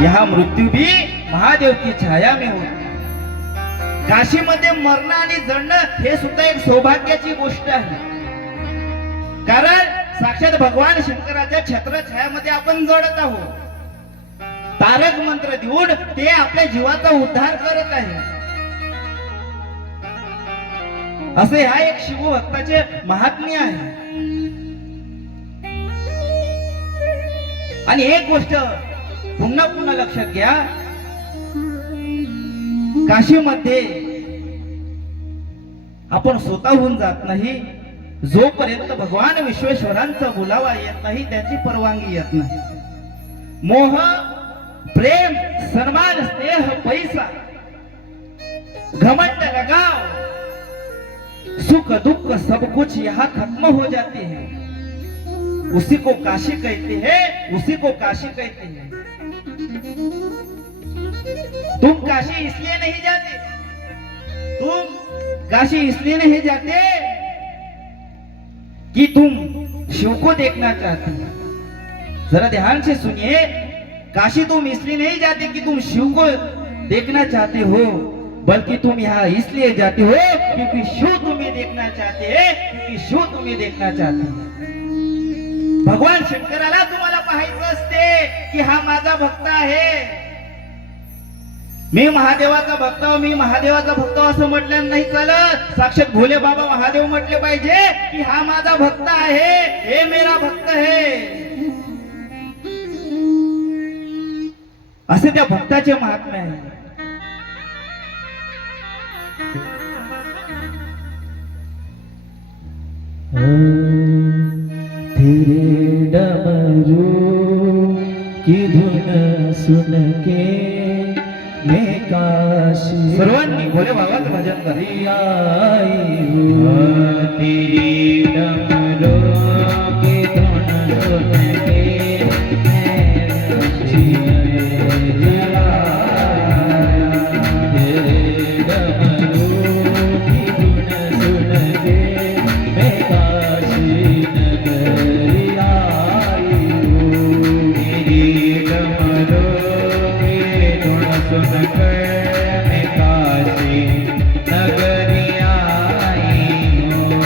यहा मृत्यू भी महादेव की छाया में होती. काशीमध्ये मरणं आणि जडणं हे सुद्धा एक सौभाग्याची गोष्ट आहे. कारण साक्षात भगवान शंकराच्या छत्रछायामध्ये आपण जडत आहोत. तारक मंत्र देऊन ते आपल्या जीवाचा उद्धार करत आहे. असे हा एक शिवभक्ताचे महात्म्य आहे. आणि एक गोष्ट पुन्हा पुन्हा लक्षात घ्या, काशीमध्ये आपण स्वतःहून जात नाही जोपर्यंत भगवान विश्वेश्वरांचा बोलावा येत नाही, त्याची परवानगी येत नाही. मोह, प्रेम, सन्मान, स्नेह, पैसा, घमंड, लगाव, सुख दुख सब कुछ यहाँ खत्म हो जाते हैं. उसी को काशी कहते हैं, उसी को काशी कहते हैं. तुम काशी इसलिए नहीं जाते, तुम काशी इसलिए नहीं जाते कि तुम शिव को देखना चाहते हो. जरा ध्यान से सुनिए, काशी तुम इसलिए नहीं जाते कि तुम शिव को देखना चाहते हो, बल्कि तुम यहाँ इसलिए जाते हो क्योंकि शिव तुम्हें देखना चाहते हैं, क्योंकि शिव तुम्हें देखना चाहते हैं. भगवान शंकराला तुम्हाला पाहायचं असते की हा माझा भक्त आहे, मी महादेवाचा भक्त, मी महादेवाचा भक्त असं म्हटलं नाही चालत. साक्षात भोले बाबा महादेव म्हटले पाहिजे की हा माझा भक्त आहे, हे मेरा भक्त आहे. असे त्या भक्ताचे महात्म्य आहे. तेरे डमरू की धुन सुन के मैं काशी सर्वांनी भोले बाबाचं भजन कर. आई हूँ. तेरी डमरू की धुन सुन के मैं काशी में आया. तेरे डमरू की धुन सुन के मैं काशी नगरी आई हूँ. तेरी डमरू की धुन सुन कर मैं काशी नगरी आई हूँ.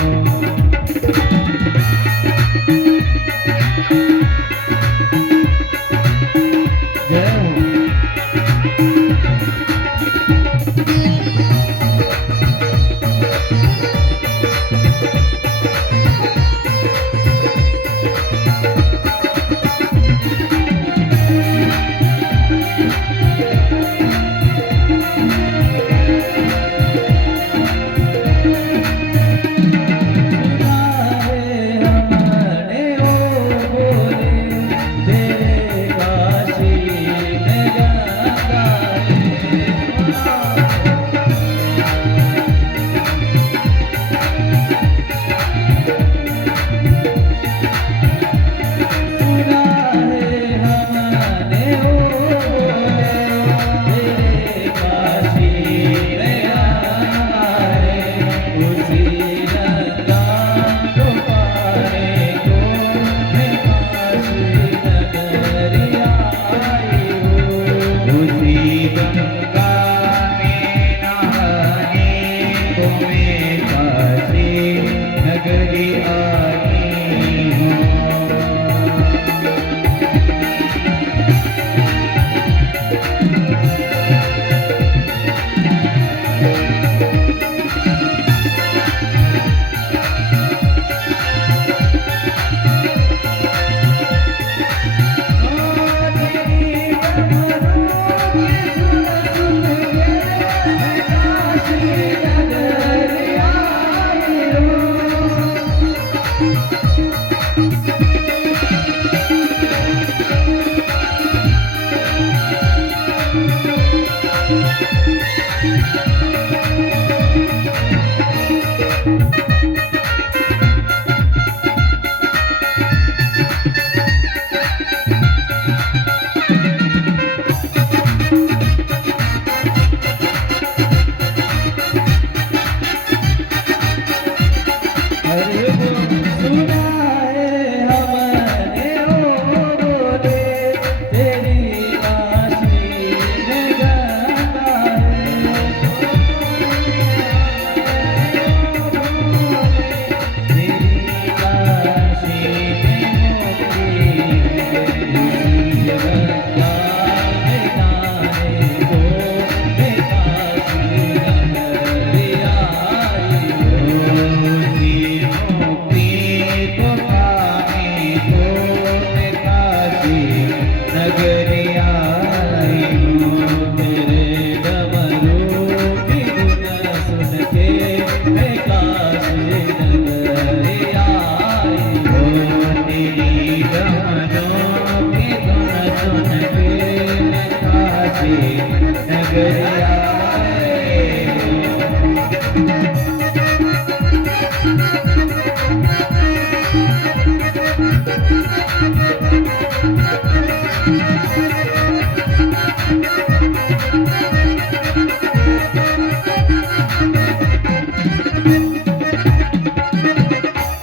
तुम्हारी नगर आए हो।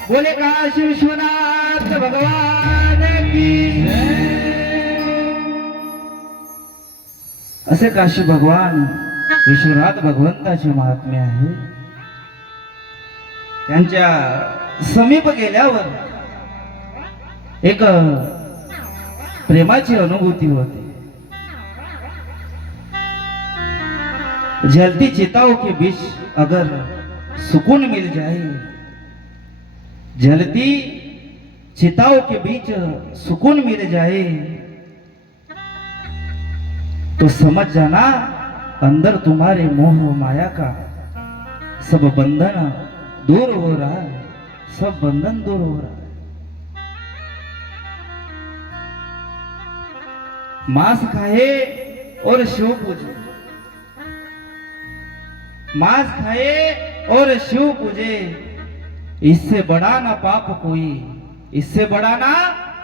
बोले काशी विश्वनाथ भगवान की असे काशी भगवान विश्वनाथ भगवंताचे महात्म्य आहे. त्यांच्या समीप गेल्यावर एक प्रेमाची अनुभूती होती. जलती चिताओं के बीच अगर सुकून मिल जाए, जलती चिताओं के बीच सुकून मिल जाए तो समझ जाना अंदर तुम्हारे मोह माया का सब बंधन दूर हो रहा है, सब बंधन दूर हो रहा है. मांस खाए और शिव पूजे, मांस खाए और शिव पूजे, इससे बड़ा ना पाप कोई, इससे बड़ा ना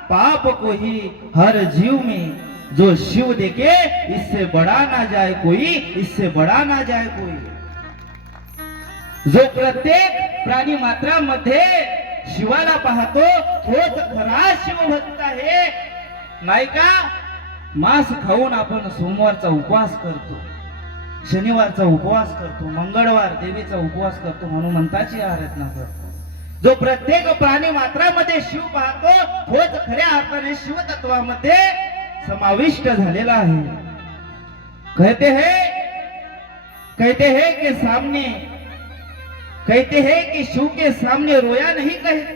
पाप कोई. हर जीव में जो शिव देखे इससे बड़ा ना जाए कोई, इससे बड़ा ना जाए कोई. जो प्रत्येक प्राणी मात्रामध्ये शिवाला पाहतो तोच खरा शिवभक्त आहे. नाही का? मांस खाऊन आपण सोमवारचा उपवास करतो, शनिवारचा उपवास करतो, मंगळवार देवीचा उपवास करतो, हनुमंताची आराधना करतो. जो प्रत्येक प्राणी मात्रामध्ये शिव पाहतो तोच खऱ्या अर्थाने शिवतत्वामध्ये समाविष्ट झालेला आहे. कहते हैं कि सामने, कहते हैं कि शिव के सामने रोया नहीं करते,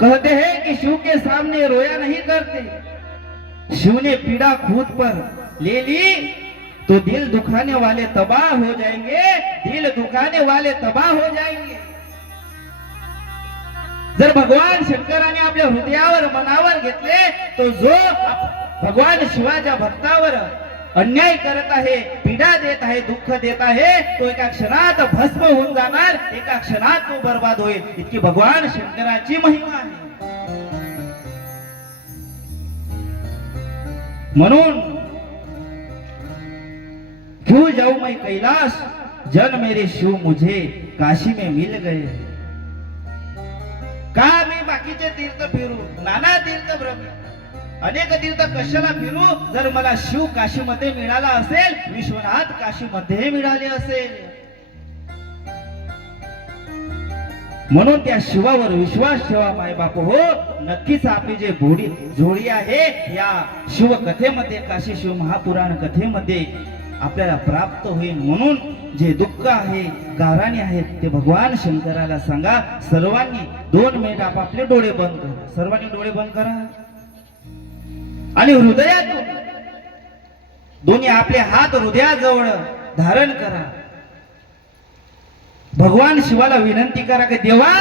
कहते हैं कि शिव के सामने रोया नहीं करते. शिव ने पीड़ा खुद पर ले ली तो दिल दुखाने वाले तबाह हो जाएंगे, दिल दुखाने वाले तबाह हो जाएंगे. जर भगवान शंकराने आपल्या हृदयावर मनावर घेतले तो जो भगवान शिवाच्या भक्तावर अन्याय करत आहे, पीडा देत आहे, दुःख देत आहे, तो एका क्षणात भस्म होऊन जाणार, एका क्षणात तो बर्बाद होईल. इतकी भगवान शंकराची महिमा आहे. म्हणून क्यों जाऊं मैं कैलाश, जन मेरे शिव मुझे काशी में मिल गए. का मी बाकीचे तीर्थ फिरू, नाना तीर्थ भ्रमी, अनेक तीर्थ कशाला फिरू जर मला शिव काशीमध्ये मिळाला असेल, विश्वनाथ काशीमध्ये मिळाले असेल. म्हणून त्या शिवावर विश्वास ठेवा माय बाप हो. नक्कीच आपली जे जोडी आहे या शिव कथेमध्ये, काशी शिव महापुराण कथेमध्ये आपल्याला प्राप्त होईल. म्हणून जे दुःख आहे, गाराणी आहेत ते भगवान शंकराला सांगा. सर्वांनी 2 मिनिट आपापले डोळे बंद करा, सर्वांनी डोळे बंद करा आणि हृदयातून दोन्ही आपले हात हृदयाजवळ धारण करा. भगवान शिवाला विनंती करा की देवा,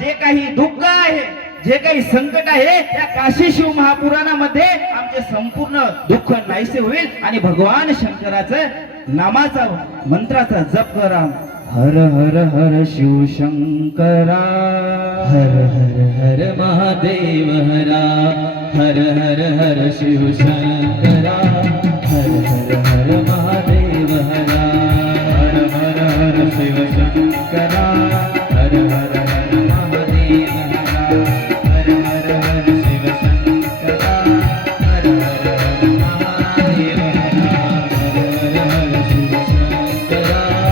जे काही दुःख आहे, जे काही संकट आहे त्या काशी शिव महापुराणामध्ये आमचे संपूर्ण दुःख नाहीसे होईल आणि भगवान शंकराचं नामाचा मंत्राचा जप करा. हर हर हर शिव शंकरा, हर हर हर महादेव हरा, हर हर हर शिव शंकरा, हर हर हर महादेव हरा, हर हर हर शिव शंकरा, हर हर हर महादेव हरा, हर हर हर शिव शंकरा, हर हर हर महादेव हरा, हर हर हर शिव शंकरा,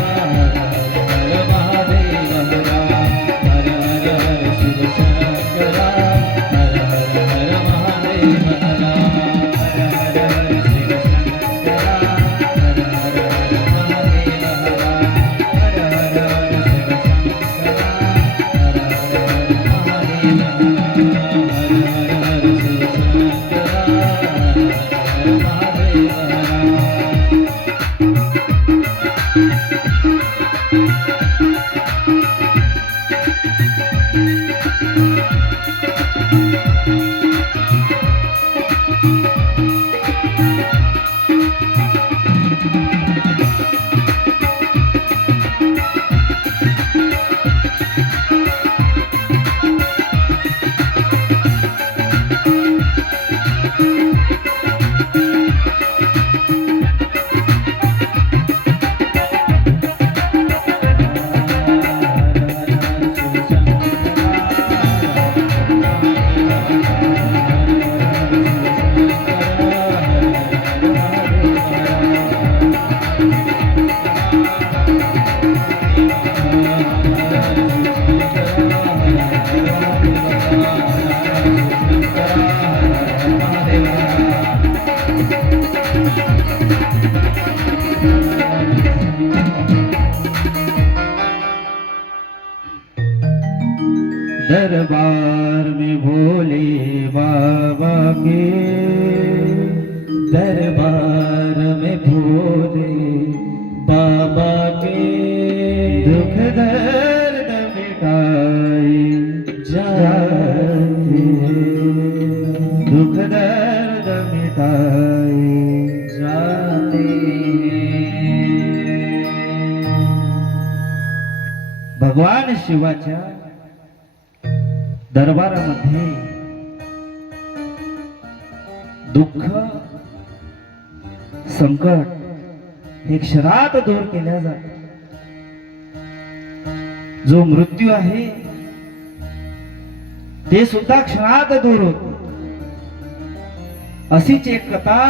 हर हर महादेव हरा, हर हर हर शिव शंकरा, हर हर हर महादेव हरा, हर हर हर शिव शंकरा, हर हर हर महादेव हरा, हर हर हर शिव शंकरा, हर हर हर महादेव हरा, हर हर हर शिव शंकरा, हर हर महादेव हरा. दरबार में भोले बाबा के, दरबार में भोले बाबा के, दुख दर्द मिटाए जाते दुख दर्द मिटाए जाते भगवान शिवाच्या दरबारामध्ये दुःख संकट हे क्षणात दूर केल्या जात. जो मृत्यू आहे ते सुद्धा क्षणात दूर होत. अशीच एक कथा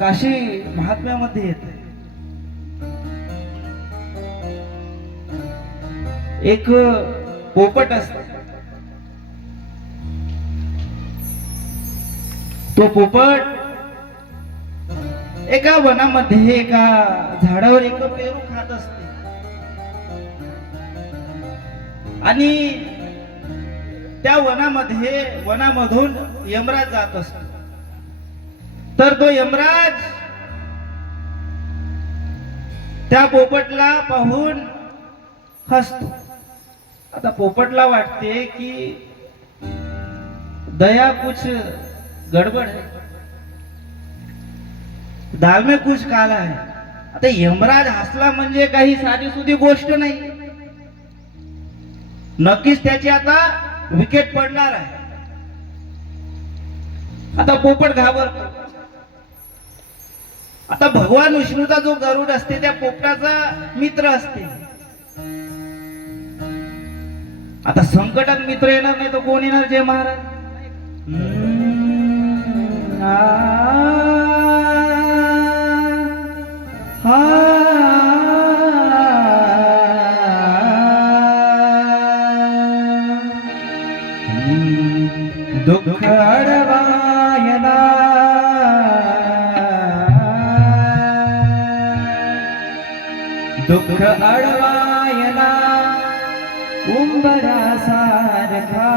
काशी महात्म्यामध्ये येते. एक पोपट असतो. तो पोपट एका वनामध्ये एका झाडावर एक पेरू खात असते आणि त्या वनामधून यमराज जात असतो. तर तो यमराज त्या पोपटला पाहून हसतो. आता पोपटला वाटते की दया कुछ गडबड है, दाल में कुछ काला है. आता यमराज हसला म्हणजे काही साधीसुधी गोष्ट नाही. नक्कीच त्याची आता विकेट पडणार आहे. आता पोपट घाबरतो. आता भगवान विष्णूचा जो गरुड असते त्या पोपटाचा मित्र असते. आता संकटात मित्र येणार नाही तर कोण येणार? जय महाराज. दुःख अडवायला दुःख अडवायला उंबरासारखा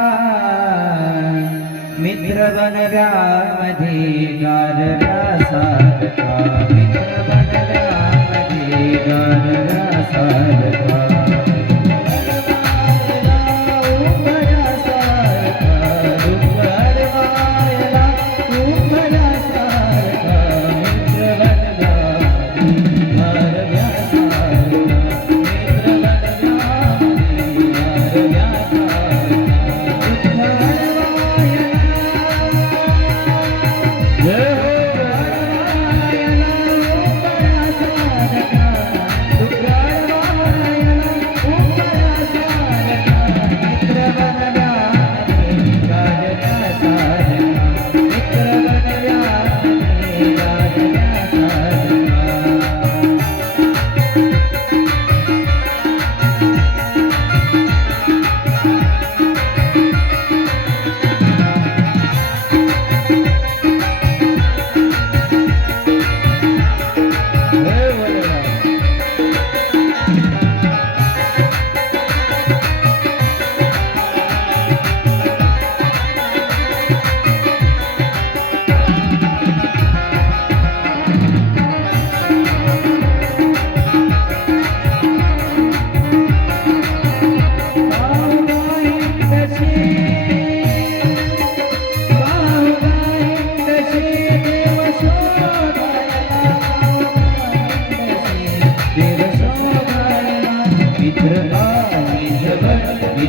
मित्र बनव्यामध्ये गारव्यासारखा, मित्र बनव्यामध्ये गारव्यासारखा.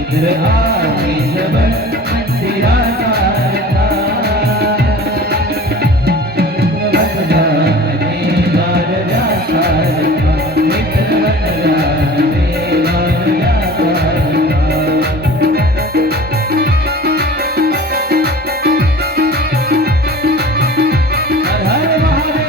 मित्र आहे जवळ मंदिरासारखा, मित्र बनव्यामध्ये गारव्यासारखा, मित्र बनव्यामध्ये गारव्यासारखा. हर हर महादेव.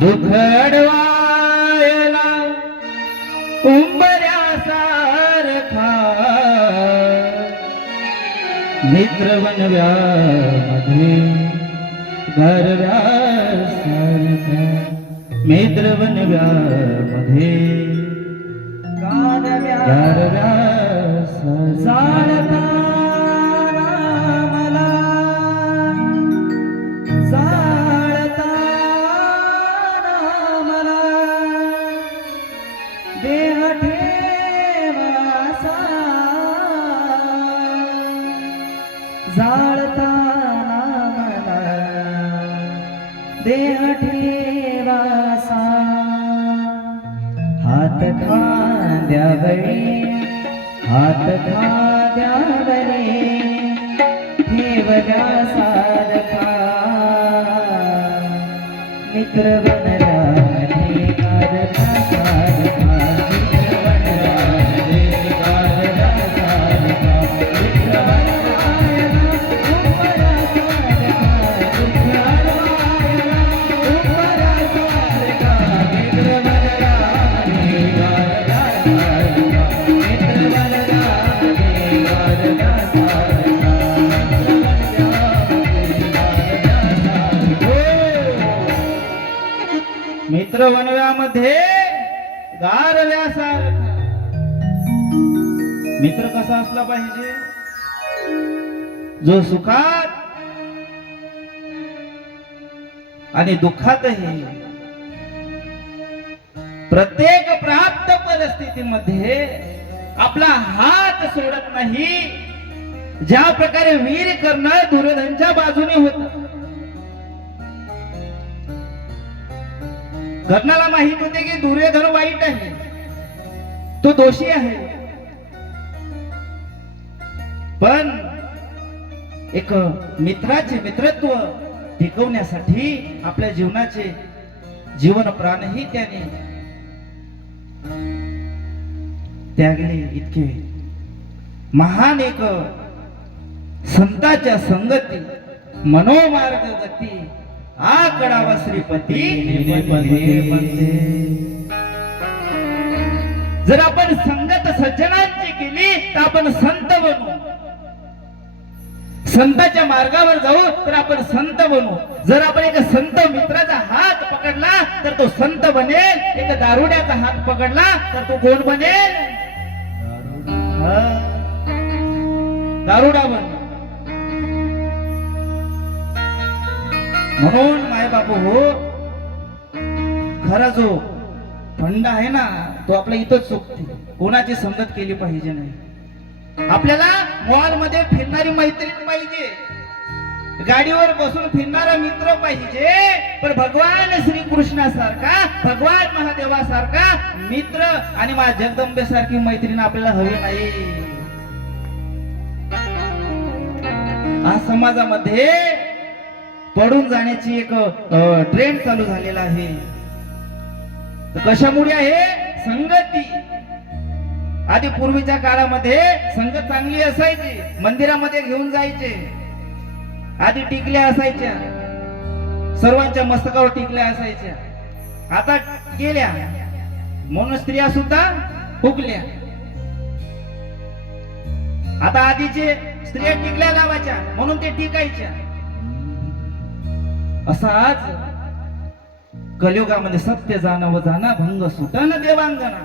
दुःख अडवायला उंबऱ्यासारखा मित्र बनव्यामध्ये गारव्यासारखा मित्र बनव्यामध्ये गारव्यासारखा मला मला देह ठेवासा जाळताना मला देह ठेवासा हात खांद्यावरी ठेवल्यासारखा मित्र बनल्यामध्ये गारव्यासारखा मित्र बनल्यामध्ये गारव्यासारखा मित्र बनवायला उंबऱ्यासारखा दुःख अडवायला उंबऱ्यासारखा मित्र बनल्यामध्ये गारव्यासारखा मित्र बनल्यामध्ये गारव्यासारखा मित्र बनव्यामध्ये गारव्यासारखा. मित्र कसा असला पाहिजे? जो सुखात आणि दुःखातही प्रत्येक प्राप्त परिस्थितीमध्ये आपला हात सोडत नाही. ज्या प्रकारे वीर कर्ण दुर्योधनच्या बाजूने होता. कर्णाला माहित होते की दुर्योधन वाईट आहे, तो दोषी आहे, पण एक मित्राचे मित्रत्व टिकवण्यासाठी आपल्या जीवनाचे जीवन प्राणही त्याने त्यागले. इतके महान एक संताच्या संगती मनोमार्ग गती आकडावा श्रीपती. जर आपण संगत सज्जनांची केली तर आपण संत बनू. संताच्या मार्गावर जाऊ तर आपण संत बनू. जर आपण एक संत मित्राचा हात पकडला तर तो संत बनेल. एक दारुड्याचा हात पकडला तर तो कोण बनेल? दारुडा बन. म्हणून माय बापू हो, खरा जो फंड आहे ना तो आपल्या इथंच चुकते. कोणाची संगत केली पाहिजे नाही. आपल्याला मॉल मध्ये फिरणारी मैत्रीण पाहिजे, गाडीवर बसून फिरणारा मित्र पाहिजे, पण भगवान श्रीकृष्णासारखा भगवान महादेवासारखा मित्र आणि मा जगदंबेसारखी मैत्रीण आपल्याला हवी नाही. आज समाजामध्ये पडून जाण्याची एक ट्रेंड चालू झालेला आहे. तर कशामुळे आहे? संगती. आधी पूर्वीच्या काळामध्ये संगत चांगली असायची, मंदिरामध्ये घेऊन जायचे, आधी टिकल्या असायच्या, सर्वांच्या मस्तकावर टिकल्या असायच्या. आता गेल्या म्हणून स्त्रिया सुद्धा फुगल्या. आता आधीचे स्त्रिया टिकल्या लावायच्या म्हणून ते टिकायच्या. असा आज कलियुगामध्ये सत्य जाणव जाणा भंग सुटन देवांगना.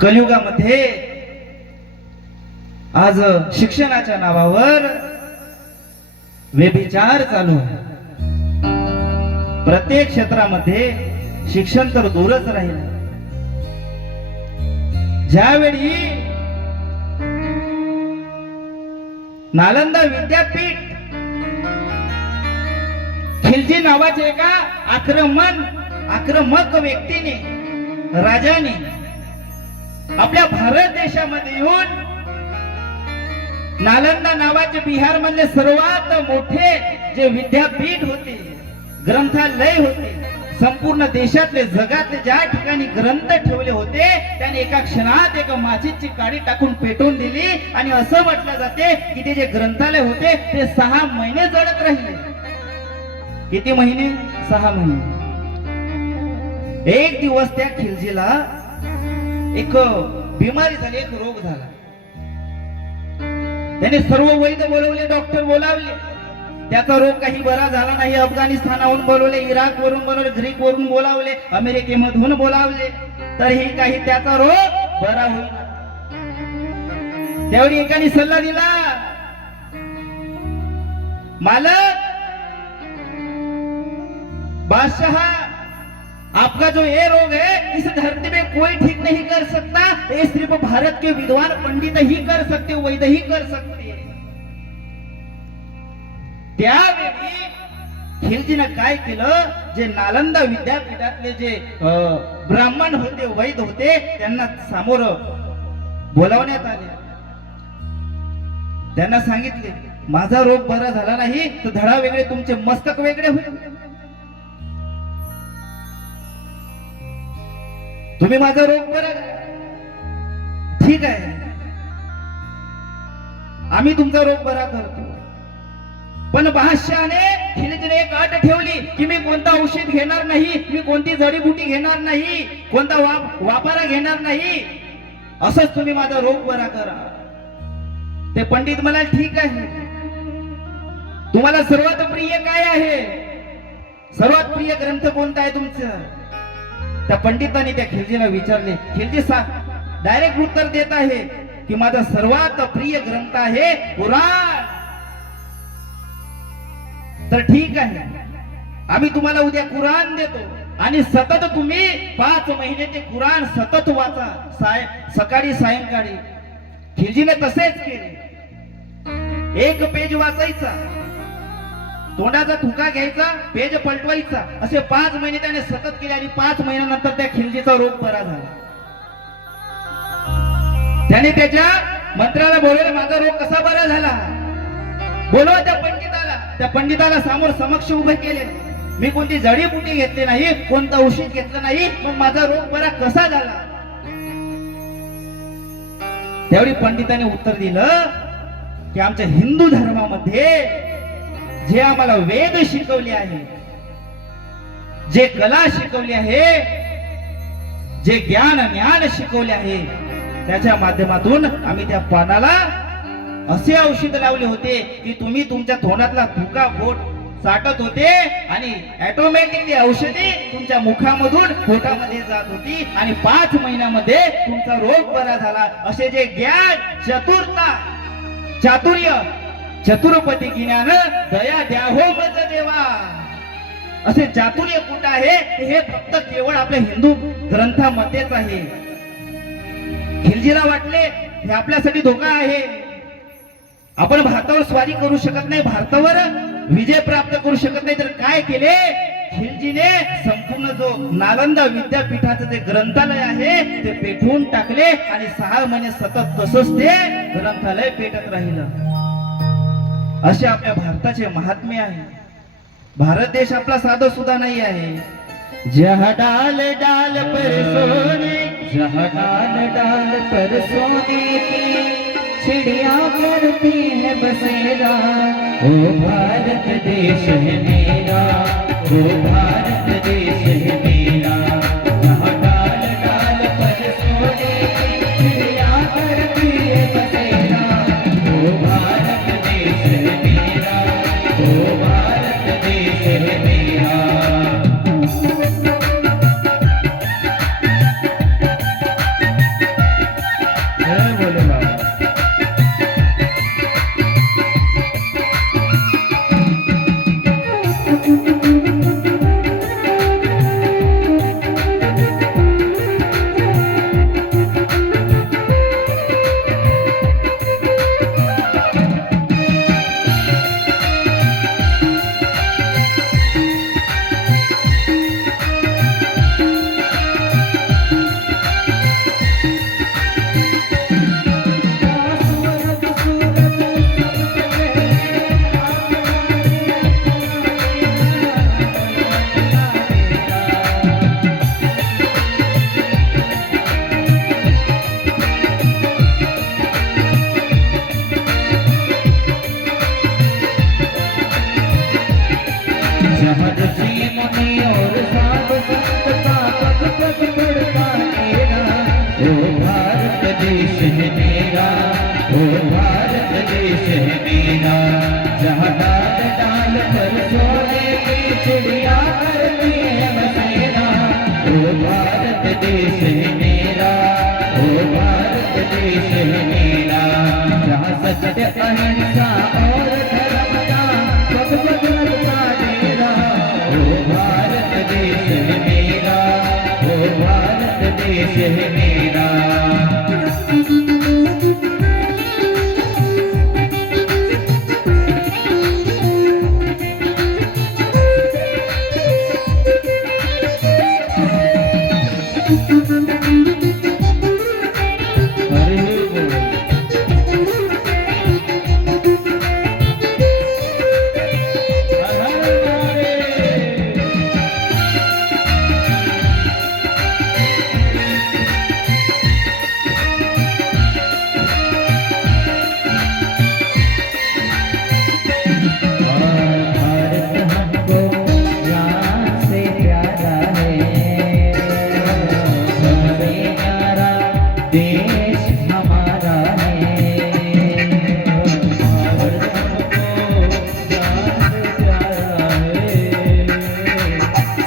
कलियुगामध्ये आज शिक्षणाच्या नावावर व्यभिचार चालू आहे. प्रत्येक क्षेत्रामध्ये शिक्षण तर दूरच राहील. ज्यावेळी नालंदा विद्यापीठ खिलजी नावाच्या एका आक्रमक व्यक्तीने, राजाने आपल्या भारत देशामध्ये येऊन नालंदा नावाचे बिहार मधले सर्वात मोठे जे विद्यापीठ होते, ग्रंथालय होते, संपूर्ण देशातले जगातले ज्या ठिकाणी ग्रंथ ठेवले होते त्याने एका क्षणात एका माचीची काडी टाकून पेटवून दिली. आणि असं म्हटलं जाते की ते जे ग्रंथालय होते ते 6 महिने जळत राहिले. किती महिने? 6 महिने. एक दिवस त्या खिलजीला एक बिमारी झाली, एक रोग झाला. त्याने सर्व वैद्य बोलवले, डॉक्टर बोलावले, त्याचा रोग काही बरा झाला नाही. अफगाणिस्तानाहून बोलवले, इराक वरून बोलवले, ग्रीक वरून बोलावले, अमेरिकेमधून बोलावले, तरीही काही त्याचा रोग बरा होईल. त्यावेळी एकाने सल्ला दिला, मालक बादशाह, आपका जो ये रोग है इस धरती में कोई ठीक नहीं कर सकता, ये सिर्फ भारत के विद्वान पंडित ही कर सकते, वैद्य ही कर सकते. त्यावेळी खिलजीनं काय केलं, जे नालंदा विद्यापीठातले जे ब्राह्मण होते, वैद्य होते, त्यांना समोर बोलावण्यात आले. त्यांना सांगितले, माझा रोग बरा झाला नाही तर धडा वेगळे, तुमचे मस्तक वेगळे होईल. तुम्ही माझा रोग बरा, ठीक आहे, आम्ही तुमचा रोग बरा करतो. पण बादशाहने खिलजीने एक अट ठेवली की मी कोणता औषध घेणार नाही, मी कोणती जडीबुटी घेणार नाही, कोणता वापरा घेणार नाही, असंच तुम्ही माझा रोग बरा करा. ते पंडित म्हणाले, ठीक आहे, तुम्हाला सर्वात प्रिय काय आहे, सर्वात प्रिय ग्रंथ कोणता आहे तुमचा. त्या पंडितांनी त्या खिलजीला विचारले. खिलजी डायरेक्ट उत्तर देत आहे की माझा सर्वात प्रिय ग्रंथ आहे कुराण. तर ठीक आहे, आम्ही तुम्हाला उद्या कुराण देतो आणि सतत तुम्ही 5 महिने ते कुराण सतत वाचा, सकाळी सायंकाळी. खिलजीने तसेच केले. 1 पेज वाचायचा, तोंडाचा थुका घ्यायचा, पेज पलटवायचा, असे 5 महिने त्याने सतत केले आणि 5 महिन्यानंतर त्या खिलजीचा रोग बरा झाला. त्याने त्याच्या मंत्र्याला बोलवले, माझा रोग कसा बरा झाला, बोलवा त्या पंडिताला. त्या पंडिताला समोर समक्ष उभे केले. मी कोणती जडीबुटी घेतली नाही, कोणतं औषध घेतलं नाही, मग माझा रोग बरा कसा झाला. त्यावेळी पंडिताने उत्तर दिलं की आमच्या हिंदू धर्मामध्ये जे आम्हाला वेद शिकवले आहे, जे कला शिकवली आहे, जे ज्ञान शिकवले आहे, त्याच्या माध्यमातून आम्ही त्या पानाला असे औषध लावले होते की तुम्ही तुमच्या तोंडातला थुका बोट साठत होते आणि ऑटोमॅटिकली औषधी तुमच्या मुखामधून पोटामध्ये जात होती आणि 5 महिन्यामध्ये तुमचा रोग बरा झाला. असे जे ज्ञान, चातुर्य, चतुर्पती ज्ञान दया द्याहो मज देवा, असे चातुर्य कुठं आहे, हे फक्त केवळ आपल्या हिंदू ग्रंथामध्येच आहे. खिलजीला वाटले हे आपल्यासाठी धोका आहे, आपण भारतावर स्वारी करू शकत नाही, भारतावर विजय प्राप्त करू शकत नाही. तर काय केले खिलजीने, संपूर्ण जो नालंदा विद्यापीठाचं जे ग्रंथालय आहे ते पेटवून टाकले आणि 6 महिने सतत तसंच ते ग्रंथालय पेटत राहिलं. असे आपल्या भारताचे महात्म्य आहे. भारत देश आपला साधा सुद्धा नाही आहे. जहाँ डाल डाल पर सोने, जहाँ डाल डाल पर सोने की चिड़िया करती है बसेरा, ओ भारत देश है मेरा, ओ भारत देश है मेरा. जहाँ डाल डाल पर सोने की चिड़िया करती है बसेरा, ओ भारत देश है मेरा, ओ भारत देश है मेरा. भारत देश है मेरा, जहाँ डाल डाल पर सोने की चिड़िया करती है बसेरा। ओ भारत देश है मेरा, ओ भारत देश है मेरा, जहाँ सत्य अहिंसा और धर्म का पग पग लगता डेरा। ओ भारत देश है मेरा, ओ भारत देश है मेरा। देश हमारा है, भारत हमको जान से प्यारा है,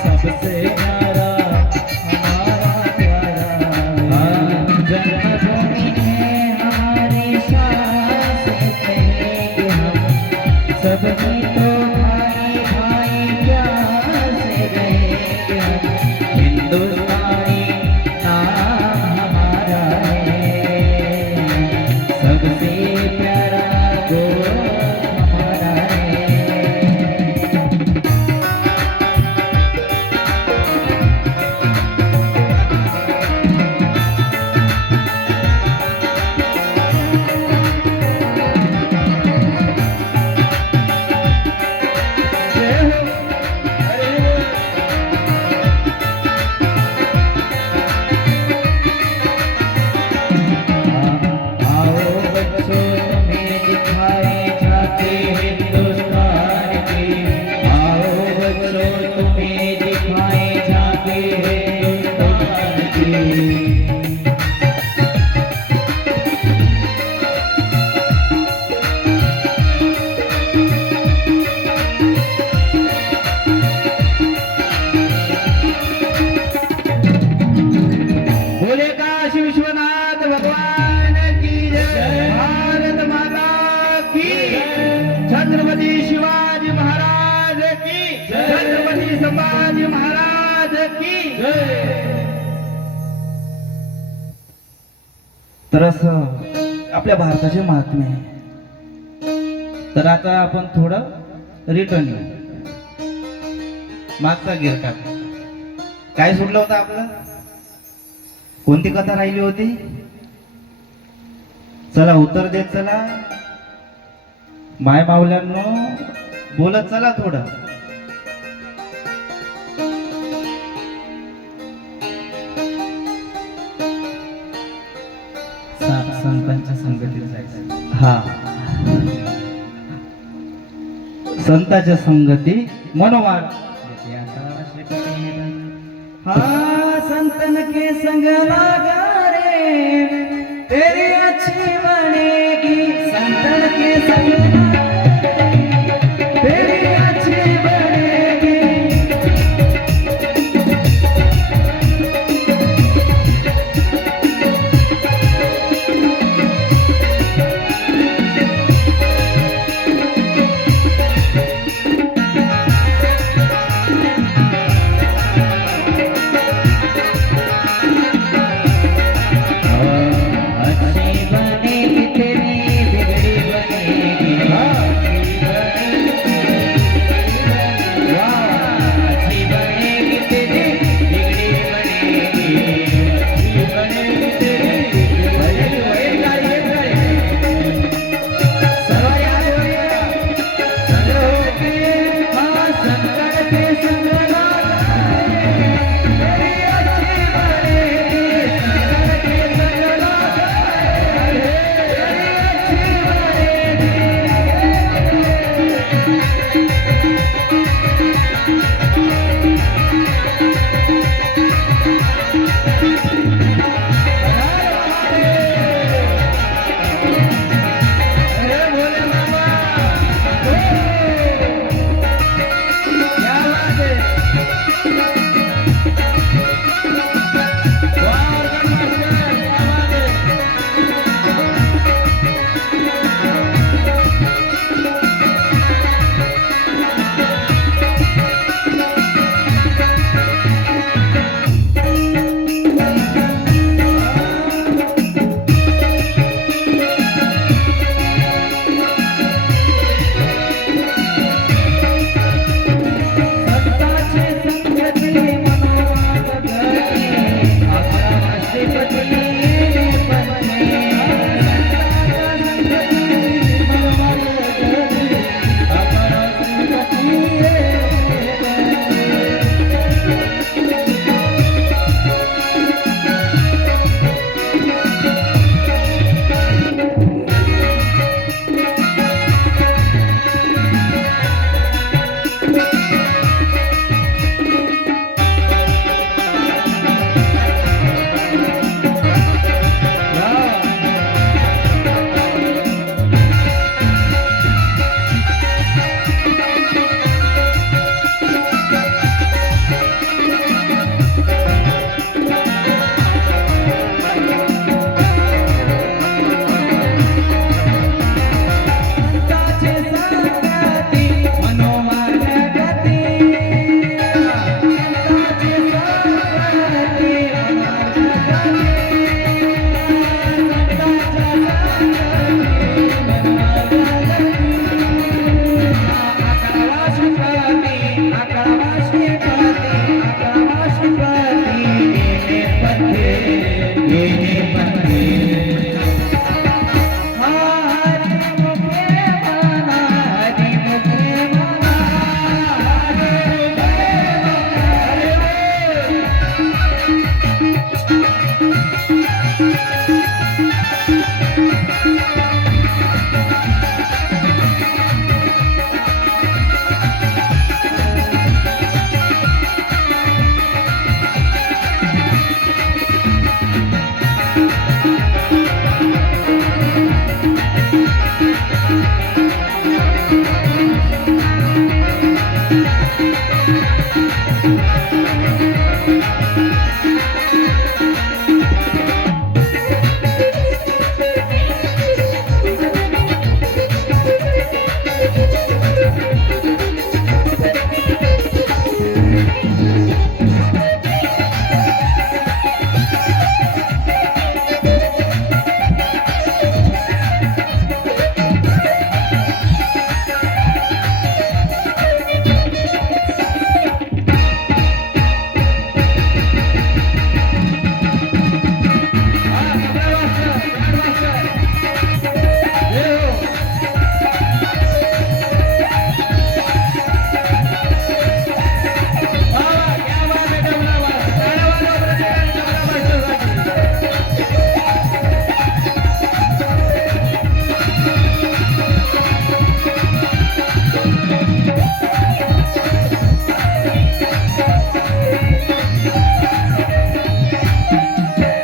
सबसे प्यारा हमारा प्यारा है। जन्मभूमि है हमारी शान से कहेंगे हम, सभी तो भाई भाई प्यार से रहेंगे हम। हिंदुस्तानी नाम हमारा है, सबसे प्यारा दोस्त हमारा है। जय हो, हरे हो। आओ बच्चों तुम्हें दिखाए झांकी हिंदुस्तान की, आओ बच्चों तुम्हें दिखाए झांकी हिंदुस्तान की। बोले काशी विश्वनाथ भगवान की जय, भारत माता की छत्रपति शिवाजी महाराज की, छत्रपति संभाजी महाराज की तर असं आपल्या भारताचे महात्म्य आहे. तर आता आपण थोडं रिटर्न येऊ. मागचा गिर टाक. काय सुटलं होतं आपलं? कोणती कथा राहिली होती? चला उत्तर देत चला माय मावल्यांनो, बोलत चला थोडं. संतांच्या संगतीत जायचं. हा, संतांच्या संगती मनोवार. हाँ संतन के संग लगा रे, तेरी अच्छी बनेगी। संतन के संग लगा रे, तेरी अच्छी बनेगी। अच्छी बनेगी तेरी बिगड़ी बनेगी।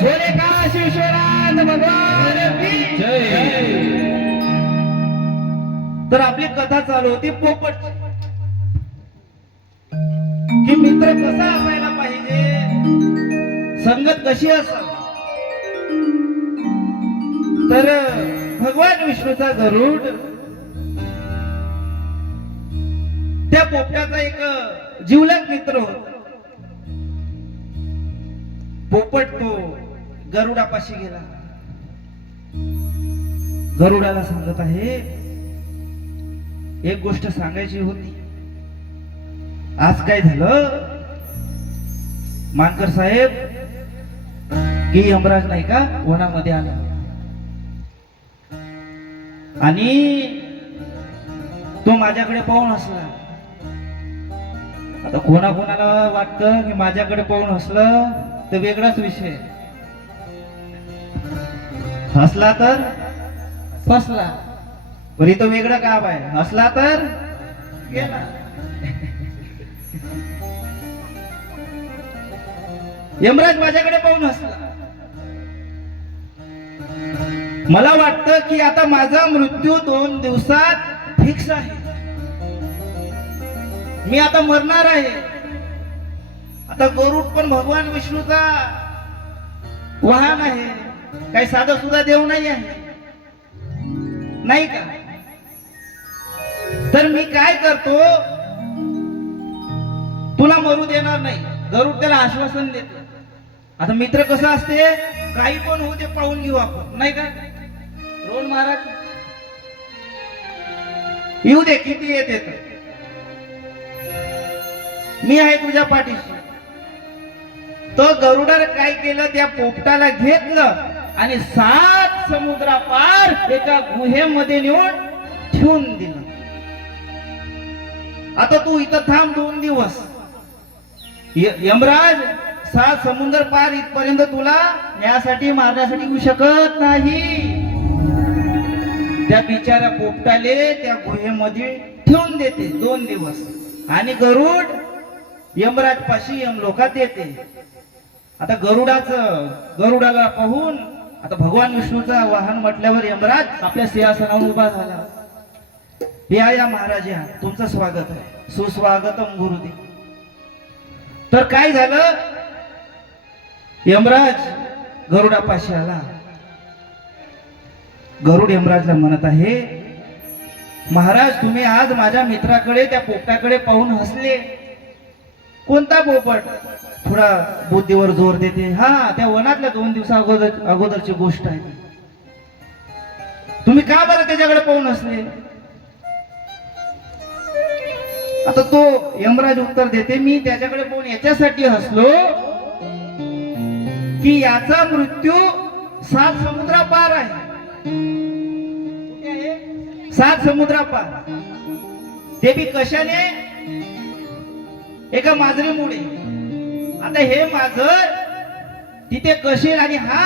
बोले काशी विश्वनाथ भगवान की जय. तर आपली कथा चालू होती पोपट की मित्र कसा असायला पाहिजे, संगत कशी असावी. तर भगवान विष्णूचा गरुड त्या पोपटाचा एक जिवलग मित्र होता. पोपट तो गरुडापाशी गेला. गरुडाला सांगत आहे, एक गोष्ट सांगायची होती. आज काय झालं मानकर साहेब की यमराज नाही का वनामध्ये आला आणि तो माझ्याकडे पाहून हसला. आता कोणाकोणाला वाटतं की माझ्याकडे पाहून हसलं तर वेगळाच विषय, हसला तर फसला. पण तो वेगळं काम आहे, हसला तर गेला. यमराज माझ्याकडे पाहून हसला. मला वाटतं की आता माझा मृत्यू 2 दिवसात फिक्स आहे. मी आता मरणार आहे. आता गरुड पण भगवान विष्णूचा वाहन आहे, काही साधा सुद्धा देव नाही आहे, नाही का. तर मी काय करतो, तुला मरू देणार नाही. गरुड त्याला आश्वासन देते. आता मित्र कसं असते, काही पण होऊ दे पाहून घेऊ आपण, नाही का. रोड महाराज येऊ दे, किती येते तर मी आहे तुझ्या पाठीशी. तो गरुडाने काय केलं, त्या पोपटाला घेतलं आणि 7 समुद्रापार एका गुहेमध्ये नेऊन ठेवून दिलं. आता तू इथं थांब 2 दिवस. यमराज 7 समुद्र पार इथपर्यंत तुला न्यायासाठी मारण्यासाठी येऊ शकत नाही. त्या बिचाऱ्या पोपटाले त्या गुहेमध्ये ठेवून देते 2 दिवस आणि गरुड यमराज पाशी यमलोकात येते. आता गरुडाला पाहून आता भगवान विष्णूचा वाहन म्हटल्यावर यमराज आपल्या सिंहासनावर उभा झाला. या महाराज, या तुमचं स्वागत आहे, सुस्वागतम गुरुदेव. तर काय झालं, यमराज गरुडापाशी आला. गरुड यमराजला म्हणत आहे, महाराज तुम्ही आज माझ्या मित्राकडे त्या पोपटाकडे पाहून हसले. कोणता पोपट? थोडा बुद्धीवर जोर देते. हा, त्या वनातल्या 2 दिवसा अगोदरची गोष्ट आहे. तुम्ही का बरं त्याच्याकडे पाहून हसले? आता तो यमराज उत्तर देते, मी त्याच्याकडे पाहून याच्यासाठी हसलो की याचा मृत्यू 7 समुद्रापार आहे. 7 समुद्रापार. ते बी कशाने? एका मांजरीमुळे. आता हे मांजर तिथे कशेल आणि हा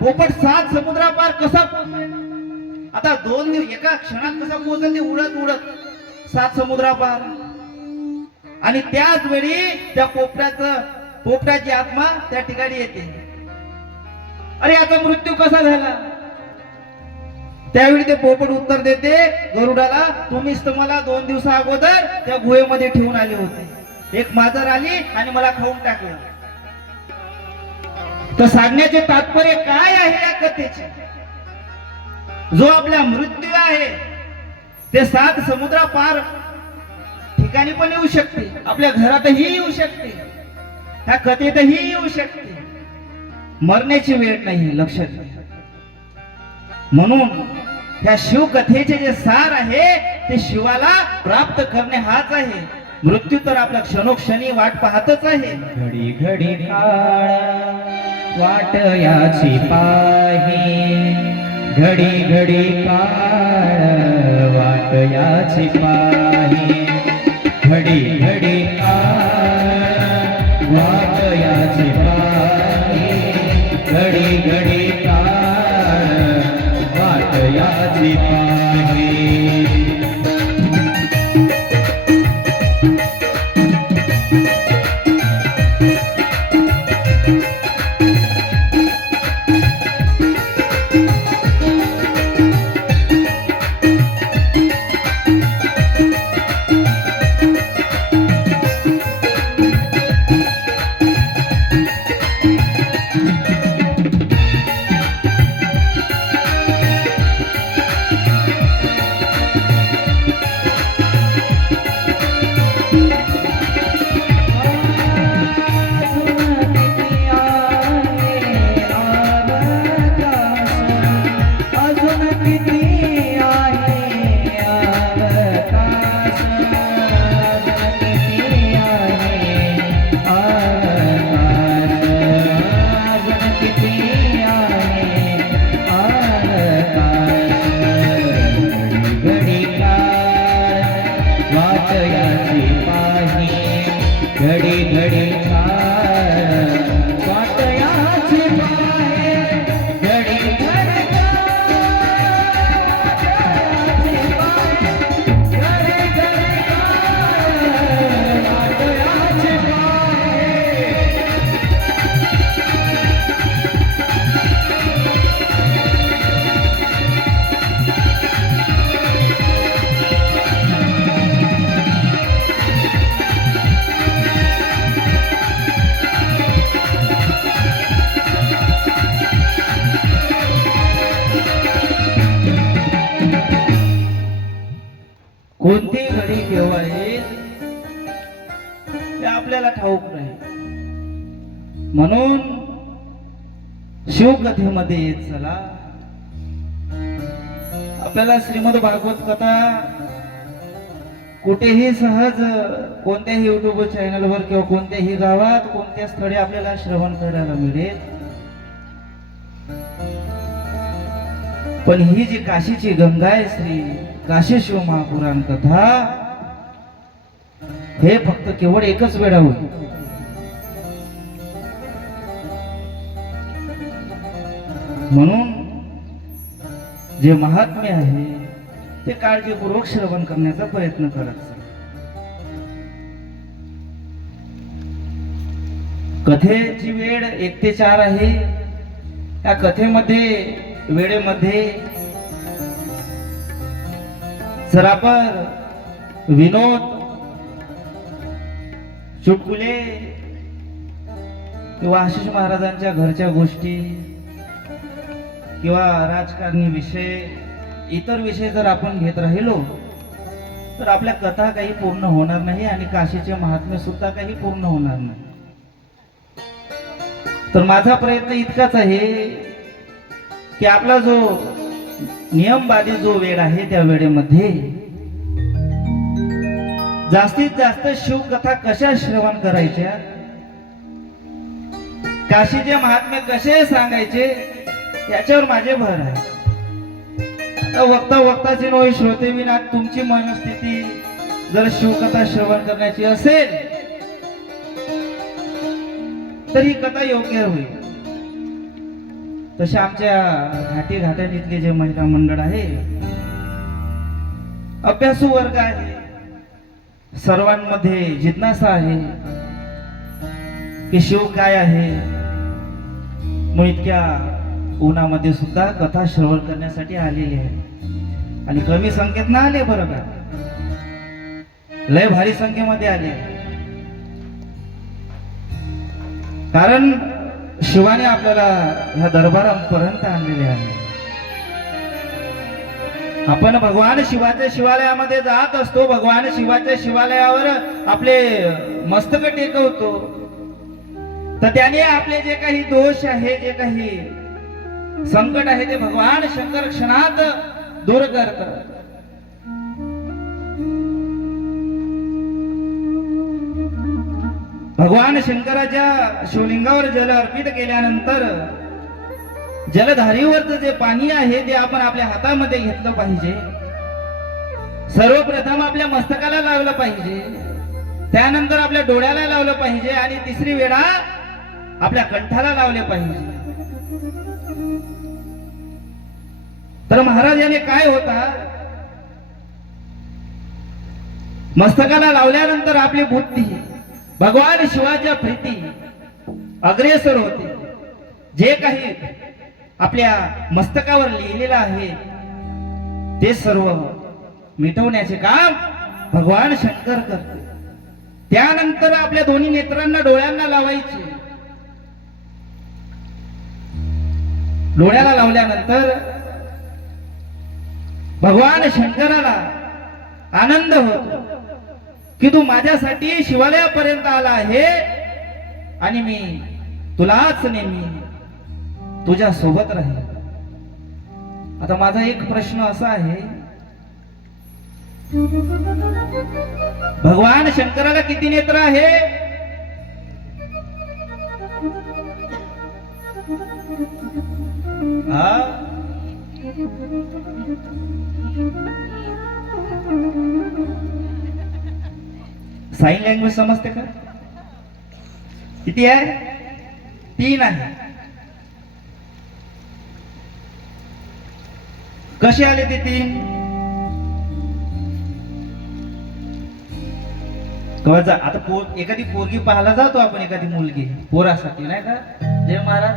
पोपट 7 समुद्रापार कसा पोहोचेल? आता 2 दिवस एका क्षणात कसा पोहोचेल? ते उडत उडत 7 समुद्रापार. आणि त्याच वेळी त्या पोपटाची आत्मा त्या ठिकाणी येते. अरे याचा मृत्यू कसा झाला? त्यावेळी ते पोपट उत्तर देते गरुडाला, तुम्हीच तर मला 2 दिवसा अगोदर त्या गुहेमध्ये ठेवून आले होते. एक मांजर आली आणि मला खाऊन टाकलं. तर सांगण्याचे तात्पर्य काय आहे या कथेचे? जो आपला मृत्यू आहे ते 7 समुद्र पार ठिकाणी पण येऊ शकते, आपल्या घरातही येऊ शकते, त्या कथेतही येऊ शकते. मरण्याची वेळ नाही, लक्षात घ्या. म्हणून ह्या शिवकथेचे जे सार आहे ते शिवाला प्राप्त करणे हाच आहे. मृत्यू तर आपल्या क्षणोक्षणी वाट पाहतच आहे. घडी घडी काळ वाट याची पाही, घडी घडी काळ वाट याची पाही, घडी घडी काळ वाट याची पाही, घडी घडी काळ वाट याची पाही. घडी घडी काळ वाट याची पाही, घडी घडी काळ वाट याची पाही, घडी घडी काळ वाट याची पाही. कोणती घडी केव्हा येईल ते आपल्याला ठाऊक नाही. म्हणून शिवकथेमध्ये येत चला. आपल्याला श्रीमद भागवत कथा कुठेही सहज कोणत्याही युट्यूब चॅनलवर किंवा कोणत्याही गावात कोणत्या स्थळी आपल्याला श्रवण करायला मिळेल. पण ही जी काशीची गंगा आहे, श्री काशी शिव महापुराण कथा, हे फक्त केवळ एकच वेळा होईल. म्हणून जे महात्म्य आहे ते काळजीपूर्वक श्रवण करण्याचा प्रयत्न करायचा. कथेची वेळ 1 ते 4 आहे. त्या कथेमध्ये वेळेमध्ये सरापर, विनोद, चुटकुले किंवा आशिष महाराजांच्या घरच्या गोष्टी किंवा राजकारणी विषय, इतर विषय जर आपण घेत राहिलो तर आपल्या कथा काही पूर्ण होणार नाही आणि काशीचे महात्म्य सुद्धा काही पूर्ण होणार नाही. तर माझा प्रयत्न इतकाच आहे की आपला जो नियमबाधित जो वेळ आहे त्या वेळेमध्ये जास्तीत जास्त शिवकथा कशा श्रवण करायच्या, काशीचे महात्म्य कसे सांगायचे याच्यावर माझे भर आहे. आता वक्ता वक्ताची नोई श्रोते विना तुमची मनस्थिती जर शिवकथा श्रवण करण्याची असेल तर ही कथा योग्य होईल. तसे आमच्या घाटी घाटातले जे महिला मंडळ आहे, अभ्यासू वर्ग आहे, सर्वांमध्ये जिज्ञासा आहे की शिव काय आहे. मग इतक्या उन्हामध्ये सुद्धा कथा श्रवण करण्यासाठी आलेली आहे आणि कमी संख्येत ना आले, बरोबर, लय भारी संख्येमध्ये आले. कारण शिवाने आपल्याला ह्या दरबारापर्यंत आणलेले आहे. आपण भगवान शिवाच्या शिवालयामध्ये जात असतो, भगवान शिवाच्या शिवालयावर आपले मस्तक टेकवतो, तर त्याने आपले जे काही दोष आहे, जे काही संकट आहे, ते भगवान शंकर क्षणात दूर करतात. भगवान शंकराच्या शिवलिंगावर जल अर्पित केल्यानंतर जलधारीवरचं जे पाणी आहे ते आपण आपल्या हातामध्ये घेतलं पाहिजे. सर्वप्रथम आपल्या मस्तकाला लावलं पाहिजे, त्यानंतर आपल्या डोळ्याला लावलं पाहिजे आणि तिसरी वेळा आपल्या कंठाला लावले पाहिजे. तर महाराज याने काय होता, मस्तकाला लावल्यानंतर आपली बुद्धी भगवान शिवाच्या प्रीती अग्रेसर होते. जे काही आपल्या मस्तकावर लिहिलेलं आहे ते सर्व मिटवण्याचे काम भगवान शंकर करते. त्यानंतर आपल्या दोन्ही नेत्रांना डोळ्यांना लावायचे. डोळ्याला लावल्यानंतर भगवान शंकराला आनंद होतो की तू माझ्यासाठी शिवालयापर्यंत आला आहे आणि मी तुलाच नेहमी तुझ्या सोबत राहील. आता माझा एक प्रश्न असा आहे, भगवान शंकराला किती नेत्र आहे? साइन लँग्वेज समजते का? किती आहे? 3 आहे. कसे आले ते 3? आता एखादी पोरगी पाहायला जातो आपण, एखादी मुलगी पोरासाठी, नाही का? जय महाराज.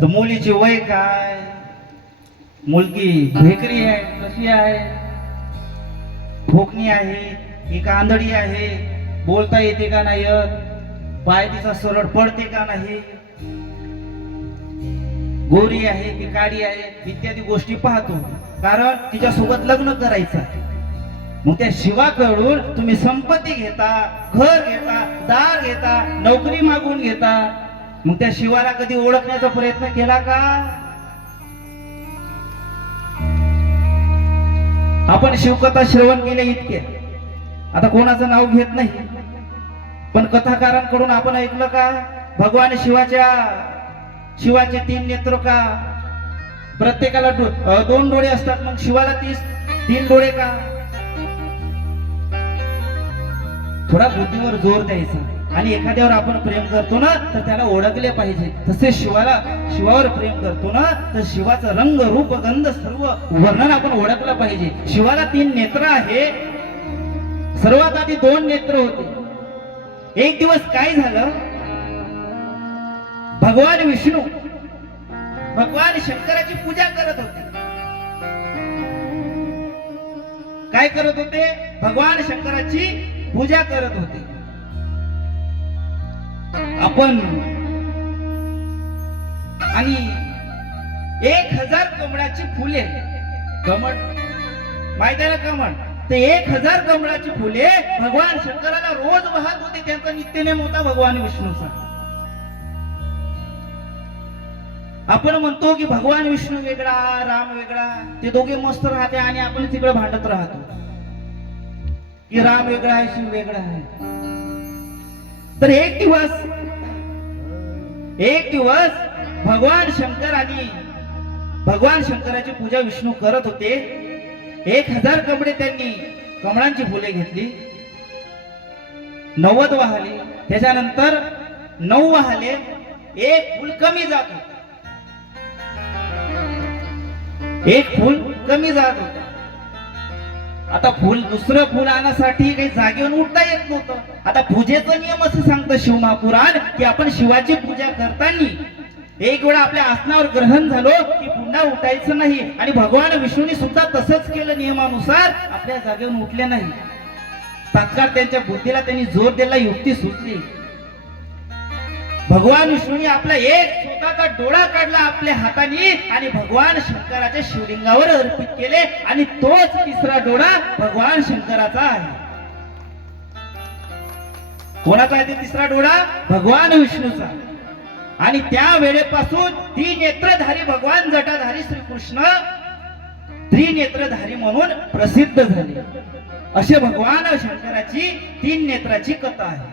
तर मुलीची वय काय, मुलगी भेकरी आहे, कशी आहे, खोकणी आहे की कांदडी आहे, बोलता येते का नाही, पाय तिचा सरळ पडते का नाही, गोरी आहे की काळी आहे, इत्यादी गोष्टी पाहतो. कारण तिच्या सोबत लग्न करायचं. मग त्या शिवाकडून तुम्ही संपत्ती घेता, घर घेता, दार घेता, नोकरी मागून घेता. मग त्या शिवाला कधी ओळखण्याचा प्रयत्न केला का? आपण शिवकथा श्रवण केले इतके, आता कोणाचं नाव घेत नाही, पण कथाकारांकडून आपण ऐकलं का भगवान शिवाचे 3 नेत्र का? प्रत्येकाला 2 डोळे असतात, मग शिवाला 3 डोळे का? थोडा बुद्धीवर जोर द्यायचा. आणि एखाद्यावर आपण प्रेम करतो ना तर त्याला ओळखले पाहिजे. तसे शिवावर प्रेम करतो ना तर शिवाचं रंग रूप गंध सर्व वर्णन आपण ओळखलं पाहिजे. शिवाला 3 नेत्र आहे. सर्वात आधी 2 नेत्र होते. एक दिवस काय झालं, भगवान विष्णू भगवान शंकराची पूजा करत होते. काय करत होते? भगवान शंकराची पूजा करत होते. आपण आणि 1000 कमळाची फुले, कमळ माहिती आहे ना, कमळ, ते 1000 कमळाची फुले भगवान शंकराला रोज वाहत होते. त्यांचा नित्यनेम होता भगवान विष्णूचा. आपण म्हणतो की भगवान विष्णू वेगळा, राम वेगळा, ते दोघे मस्त राहते आणि आपण तिकडे भांडत राहतो की राम वेगळा आहे, शिव वेगळा आहे. तर एक दिवस भगवान शंकर आणि भगवान शंकराची पूजा विष्णू करत होते. 1000 कमळे त्यांनी कमळांची फुले घेतली, 90 वाहले, त्याच्यानंतर 9 वाहले, एक फुल कमी जात होते. एक फुल कमी जात होत. आता दुसरं फुल आणण्यासाठी काही जागेवर उठता येत नव्हतं. आता पूजेचा नियम असं सांगतं शिवमहापुराण की आपण शिवाची पूजा करताना एक वेळा आपल्या आसनावर ग्रहण झालो की पुन्हा उठायचं नाही. आणि भगवान विष्णूने सुद्धा तसंच केलं. नियमानुसार आपल्या जागेवर उठले नाही. तात्काळ त्यांच्या बुद्धीला त्यांनी जोर दिला, युक्ती सुचली. भगवान विष्णूने आपला एक स्वतःचा डोळा काढला आपल्या हाताने आणि भगवान शंकराच्या शिवलिंगावर अर्पित केले आणि तोच तिसरा डोळा भगवान शंकराचा आहे. कोणाचा आहे ते तिसरा डोळा? भगवान विष्णूचा. आणि त्या वेळेपासून त्रिनेत्रधारी भगवान जटाधारी श्रीकृष्ण त्रिनेत्रधारी म्हणून प्रसिद्ध झाले. असे भगवान शंकराची तीन नेत्राची कथा आहे.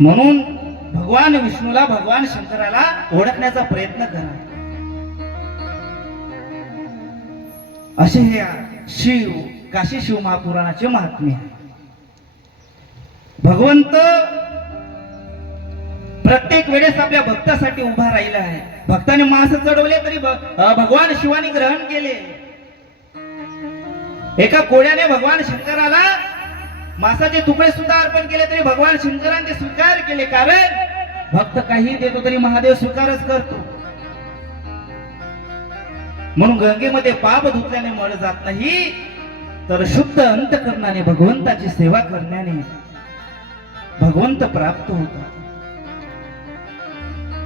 म्हणून भगवान विष्णूला भगवान शंकराला ओळखण्याचा प्रयत्न करा. असे हे शिव काशी शिव महापुराणाचे महात्म्य आहे. भगवंत प्रत्येक वेळेस आपल्या भक्तासाठी उभा राहिला आहे. भक्ताने मांस चढवले तरी भगवान शिवाने ग्रहण केले. एका कोळ्याने भगवान शंकराला मांसाचे तुकडे सुद्धा अर्पण केले तरी भगवान शंकराने ते स्वीकार केले. कारण भक्त काही देतो तरी महादेव स्वीकारच करतो. म्हणून गंगेमध्ये पाप धुतल्याने मळ जात नाही, तर शुद्ध अंतकरणाने भगवंताची सेवा करण्याने भगवंत प्राप्त होतात.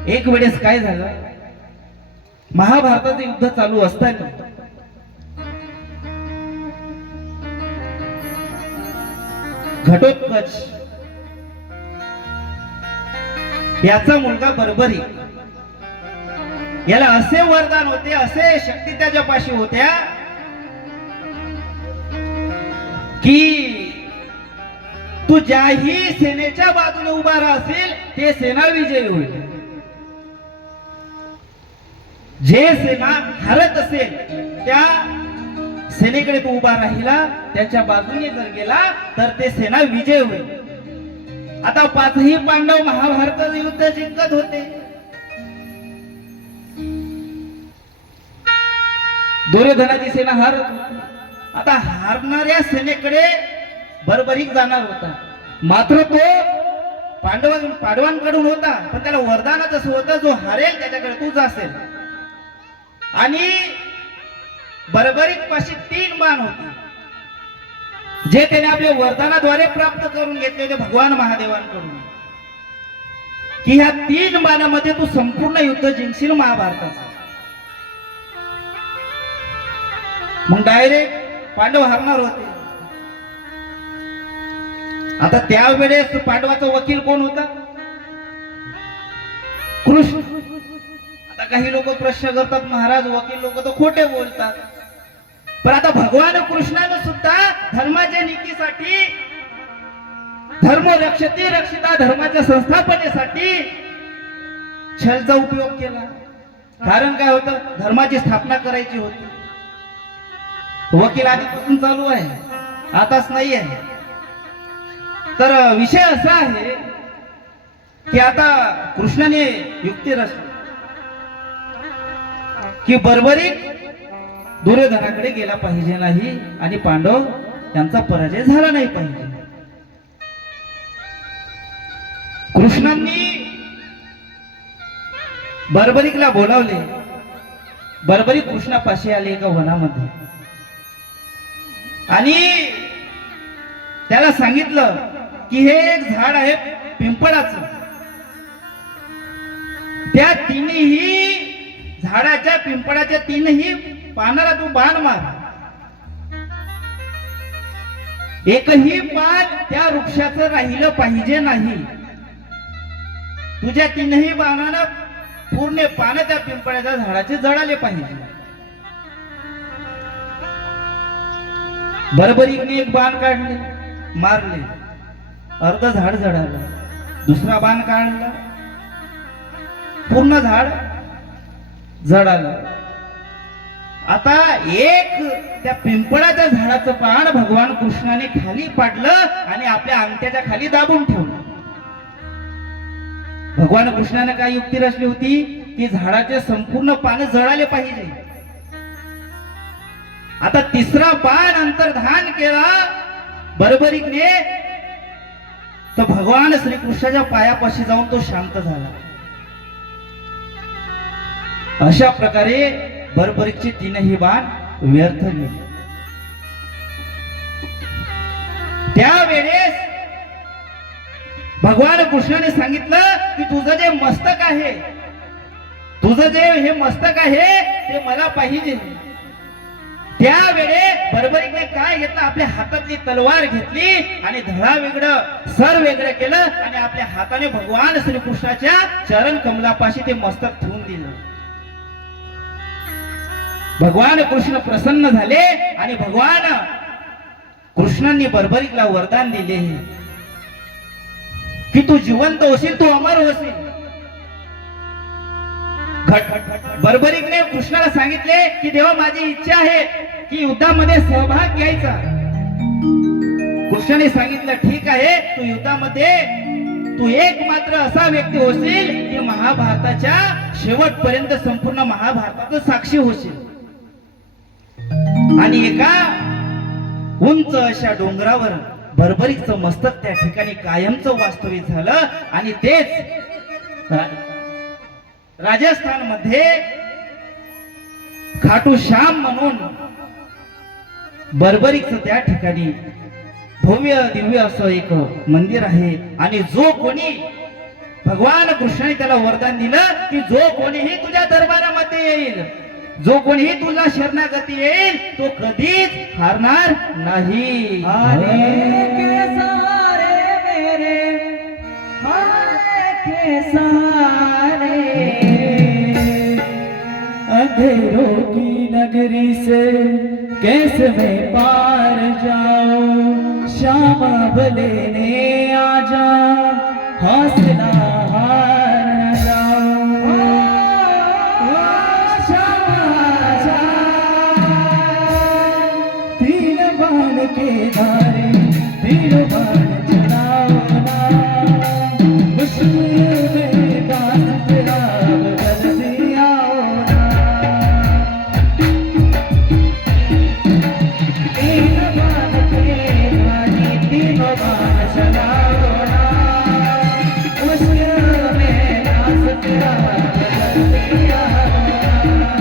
एक वेळेस काय झालं, महाभारताचं युद्ध चालू असताना घटोत्कच याचा मुलगा बर्बरी, याला असे वरदान होते, असे शक्ती त्याच्या पाशी होत्या की तू ज्याही सेनेच्या बाजूने उभा राहशील ते सेना विजयी होईल. जे सेना हरत असेल त्या सेनेकडे तू उभा राहिला, त्याच्या बाजूने जर गेला तर ते सेना विजय होईल. आता पाचही पांडव महाभारताचं युद्ध जिंकत होते. दुर्योधनाची सेना हारत होती. आता हारणाऱ्या सेनेकडे बर्बरीक जाणार होता. मात्र तो पांडवांकडून होता, पण त्याला वरदानच असं होतं, जो हारेल त्याच्याकडे तूच असेल. आणि बर्बरीक पाशी 3 बाण होते, जे त्याने आपल्या वरदानाद्वारे प्राप्त करून घेतले होते भगवान महादेवांकडून, की ह्या 3 बाणामध्ये तू संपूर्ण युद्ध जिंकशील महाभारताचं. मग डायरेक्ट पांडव हारणार होते. आता त्यावेळेस पांडवाचा वकील कोण होता? कृष्ण. आता काही लोक प्रश्न करतात, महाराज वकील लोक तर खोटे बोलतात. पण आता भगवान कृष्णाने सुद्धा धर्माच्या नीतीसाठी, धर्म रक्षते रक्षिता, धर्माच्या संस्थापनेसाठी छळचा उपयोग केला. कारण काय होतं, धर्माची स्थापना करायची होती. वकील आधीपासून चालू आहे, आताच नाही आहे. तर विषय असा आहे की आता कृष्णाने युक्ती रचली की बर्बरीक दुर्योधनाकडे गेला पाहिजे नाही आणि पांडव यांचा पराजय झाला नाही पाहिजे. कृष्णांनी बर्बरीकला बोलावले. बर्बरीक कृष्णापाशी आले एका वनामध्ये आणि त्याला सांगितलं की हे एक झाड आहे पिंपळाचं, त्या तिन्ही झाडाच्या पिंपळाच्या 3ही पानाला तू बाण मार. एकही पान त्या वृक्षाचं राहिलं पाहिजे नाही. तुझ्या 3ही बाणानं पूर्ण पान त्या पिंपळाच्या झाडाचे जळाले पाहिजे. बर्बरीने एक बाण काढले, मारले, अर्ध झाड जळालं. दुसरा बाण काढला, पूर्ण झाड जळालं. आता एक त्या पिंपळाच्या झाडाचं पान भगवान कृष्णाने खाली पाडलं आणि आपल्या अंगठ्याच्या खाली दाबून ठेवलं. भगवान कृष्णाने काय युक्ती रचली होती की झाडाचे संपूर्ण पान जळाले पाहिजे. आता तिसरा बाण अंतर्धान केला बर्बरीकने, तर भगवान श्रीकृष्णाच्या पायापाशी जाऊन तो शांत झाला. अशा प्रकारे बर्बरीकचे 3ही बाण व्यर्थ गेले. त्यावेळेस भगवान कृष्णाने सांगितलं की तुझं जे मस्तक आहे, तुझं जे हे मस्तक आहे ते मला पाहिजे. त्यावेळे बरोबरीने काय घेतलं, आपल्या हातातली तलवार घेतली आणि धडा वेगळं सर वेगळं केलं आणि आपल्या हाताने भगवान श्रीकृष्णाच्या चरण कमलापाशी ते मस्तक ठेवून दिलं. भगवान कृष्ण प्रसन्न झाले आणि भगवान कृष्णांनी बरोबरीला वरदान दिले की तू जिवंत होशील, तू अमर होशील. बरोबरीने कृष्णाला सांगितले की देवा माझी इच्छा आहे की युद्धामध्ये सहभाग घ्यायचा. कृष्णाने सांगितलं ठीक आहे, तू युद्धामध्ये तू एक मात्र असा व्यक्ती होशील की महाभारताच्या शेवटपर्यंत संपूर्ण महाभारताचं साक्षी होशील. आणि एका उंच अशा डोंगरावर बरोबरीचं मस्तक त्या ठिकाणी कायमचं वास्तविक झालं. आणि तेच राजस्थान मध्ये खाटू श्याम म्हणून बरोबरीचं त्या ठिकाणी भव्य दिव्य असं एक मंदिर आहे. आणि जो कोणी भगवान कृष्णाने त्याला वरदान दिलं की जो कोणीही तुझ्या दरबारामध्ये येईल, जो कोणीही तुला शरणागती येईल तो कधीच हारणार नाही. अंधेरों की नगरी से कैसे मैं पार जाऊं, श्याम अब लेने आजा, हौसला हार न जाऊं. श्याम आजा, तीन बाण के धारे तीन बाण चलाओ ना, मुश्किल में दास तेरा बदल दिया ना. तीन बाण के धारे तीन बाण चलाओ ना, मुश्किल में दास तेरा बदल दिया ना.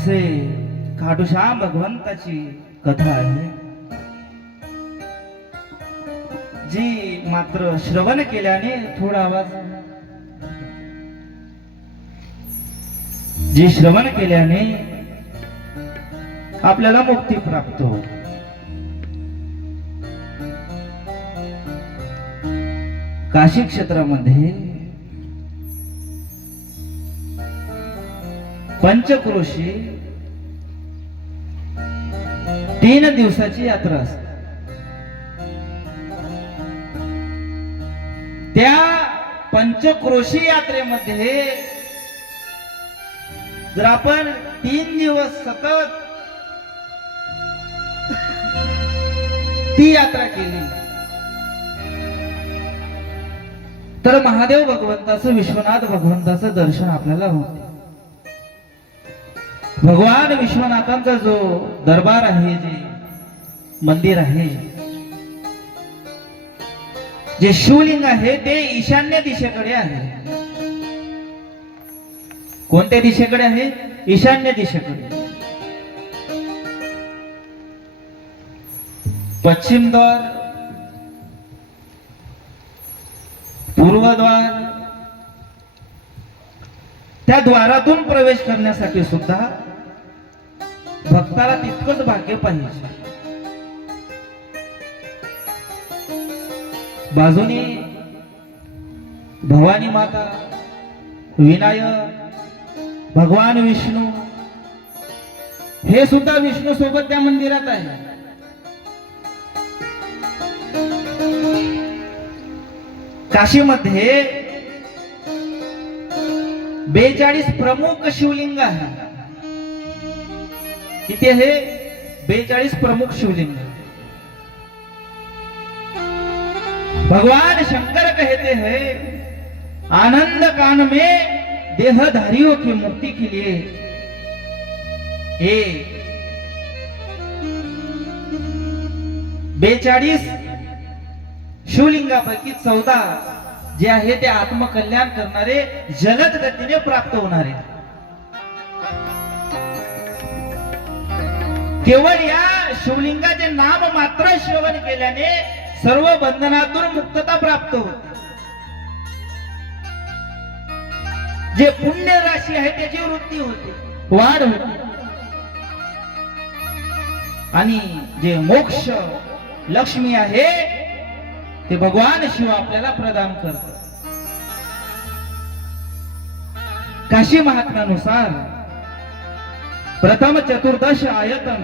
असे खाटूश्याम भगवंताची कथा आहे, जी मात्र श्रवण केल्याने थोडा आवाज, जी श्रवण केल्याने आपल्याला मुक्ती प्राप्त होते. काशी क्षेत्रामध्ये पंचक्रोशी 3 दिवसाची यात्रा असते. त्या पंचक्रोशी यात्रेमध्ये जर आपण 3 दिवस सतत ती यात्रा केली तर महादेव भगवंताचं, विश्वनाथ भगवंताचं दर्शन आपल्याला होते. भगवान विश्वनाथांचा जो दरबार आहे, जे मंदिर आहे, जे शिवलिंग आहे ते ईशान्य दिशेकडे आहे. कोणत्या दिशेकडे आहे? ईशान्य दिशेकडे. पश्चिम द्वार, पूर्वद्वार, त्या द्वारातून प्रवेश करण्यासाठी सुद्धा भक्ताला तितकंच भाग्य पाहिजे. बाजूने भवानी माता, विनायक, भगवान विष्णू, हे सुद्धा विष्णू सोबत त्या मंदिरात आहे. काशीमध्ये 42 प्रमुख शिवलिंग आहे. किती आहे? 42 प्रमुख शिवलिंग. भगवान शंकर कहते हैं, आनंद कान में देहधारियों की मुक्ति के लिए ये 42 शिवलिंगापैकी 14 जे आहे ते आत्मकल्याण करणारे, जलद गतीने प्राप्त होणारे. केवळ या शिवलिंगाचे नाम मात्र श्रवण केल्याने सर्व बंधनातून मुक्तता प्राप्त होते. जे पुण्य राशी आहे त्याची वृद्धी होते, वाढ होते, आणि जे मोक्ष लक्ष्मी आहे ते भगवान शिव आपल्याला प्रदान करतात. काशी महात्म्यानुसार प्रथम 14 आयतन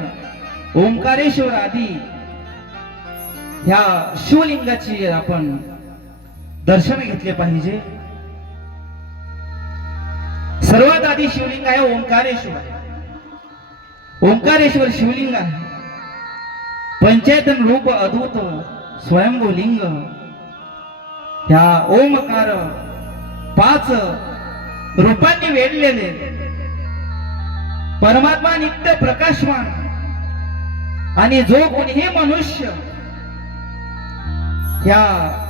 ओंकारेश्वर आदी ह्या शिवलिंगाची आपण दर्शन घेतले पाहिजे. सर्वात आधी शिवलिंग आहे ओंकारेश्वर. ओंकारेश्वर शिवलिंग आहे पंचेतन रूप अद्भुत स्वयंभू लिंग. ह्या ओमकार 5 रूपांनी वेढलेले परमात्मा नित्य प्रकाशमान, आणि जो कोणीही मनुष्य ह्या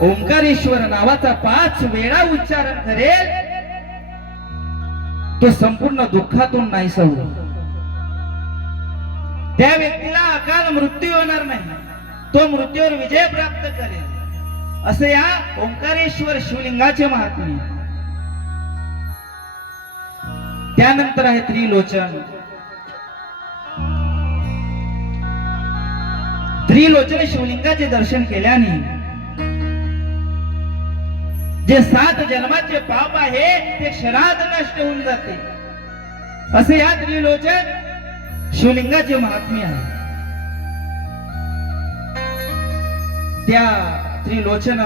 ओंकारेश्वर नावाचा 5 वेळा उच्चारण करेल तो संपूर्ण दुःखातून नाहीसा होईल. त्या व्यक्तीला अकाल मृत्यू होणार नाही, तो मृत्यूवर विजय प्राप्त करेल. असे या ओंकारेश्वर शिवलिंगाचे महात्म्य. त्यानंतर आहे त्रिलोचन. त्रिलोचन शिवलिंगाचे दर्शन केल्याने जे 7 जन्माचे पाप आहे ते क्षणात नष्ट होऊन जाते. असे या त्रिलोचन शिवलिंगाचे महात्म्य आहे. त्या त्रिलोचन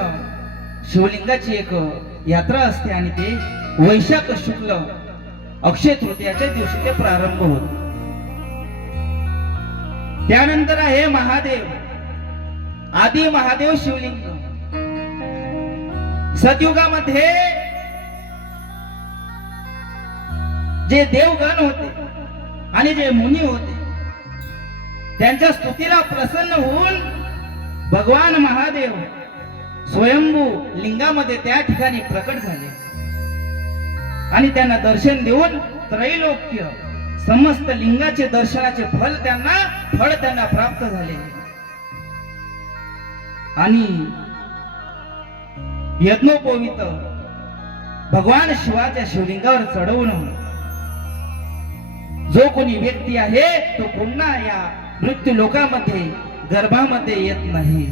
शिवलिंगाची एक यात्रा असते आणि ते वैशाख शुक्ल अक्षय तृतीयाच्या दिवशी ते प्रारंभ होते. त्यानंतर आहे महादेव, आदी महादेव शिवलिंग. सतयुगामध्ये जे देवगण होते आणि जे मुनी होते त्यांच्या स्तुतीला प्रसन्न होऊन भगवान महादेव स्वयंभू लिंगामध्ये त्या ठिकाणी प्रकट झाले आणि त्यांना दर्शन देऊन त्रैलोक्य समस्त लिंगाचे दर्शनाचे फळ त्यांना प्राप्त झाले. आणि यज्ञोपवीत भगवान शिवाच्या शिवलिंगावर चढवून जो कोणी व्यक्ती आहे तो पुन्हा या मृत्यू लोकामध्ये गर्भामध्ये येत नाही.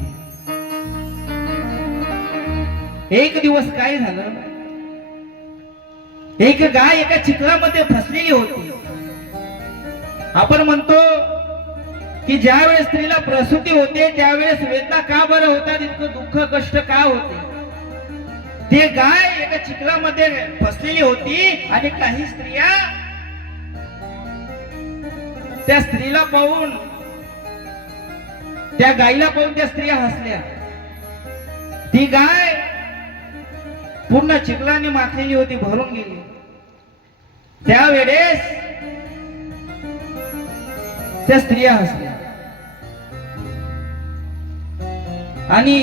एक दिवस काय झालं, एक गाय एका चिखलामध्ये फसलेली होती. आपण म्हणतो की ज्या वेळेस स्त्रीला प्रसूती होते त्यावेळेस वेदना का बरं होतात, इतकं दुःख कष्ट का होते. ते गाय एका चिखलामध्ये फसलेली होती आणि काही स्त्रिया त्या स्त्रीला पाहून, त्या गायीला पाहून त्या स्त्रिया हसल्या. ती गाय पूर्ण चिखलाने माखलेली होती, भरून गेली. त्यावेळेस त्या स्त्रिया हसल्या आणि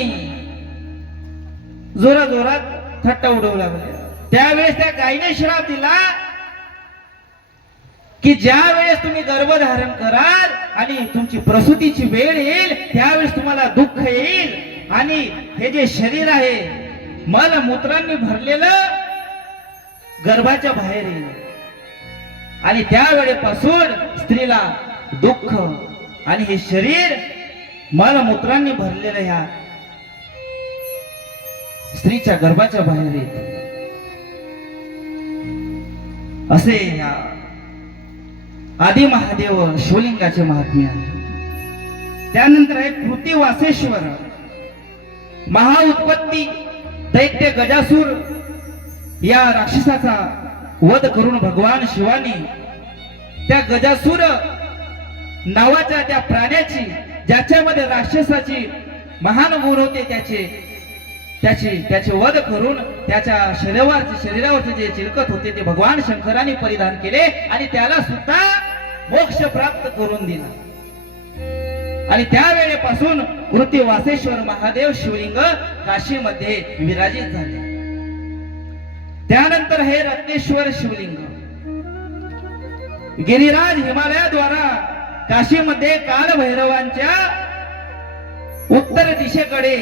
जोरात थट्टा उडवू लागल्या. त्यावेळेस त्या गायीने श्राप दिला की ज्या वेळेस तुम्ही गर्भधारण कराल आणि तुमची प्रसूतीची वेळ येईल त्यावेळेस तुम्हाला दुःख येईल आणि हे जे शरीर आहे मलमूत्रांनी भरलेलं गर्भाच्या बाहेर येईल आणि त्यावेळेपासून स्त्रीला दुःख आणि हे शरीर मलमूत्रांनी भरलेलं ह्या स्त्रीच्या गर्भाच्या बाहेर येते. असे या आदि महादेव शिवलिंगाचे महात्म्य आहे. त्यानंतर आहे कृती वासेश्वर महाउत्पत्ती. दैत्य गजासूर या राक्षसाचा वध करून भगवान शिवानी त्या गजासूर नावाच्या त्या प्राण्याची, ज्याच्यामध्ये राक्षसाची महान गुण होते, त्याचे वध करून त्याच्या शरीरावरचे जे चिलकत होते ते भगवान शंकराने परिधान केले आणि त्याला सुद्धा मोक्ष प्राप्त करून दिला. आणि त्यावेळेपासून कृती वासेश्वर महादेव शिवलिंग काशीमध्ये विराजित झाले. त्यानंतर हे रत्नेश्वर शिवलिंग गिरिराज हिमालयाद्वारा काशीमध्ये कालभैरवांच्या उत्तर दिशेकडे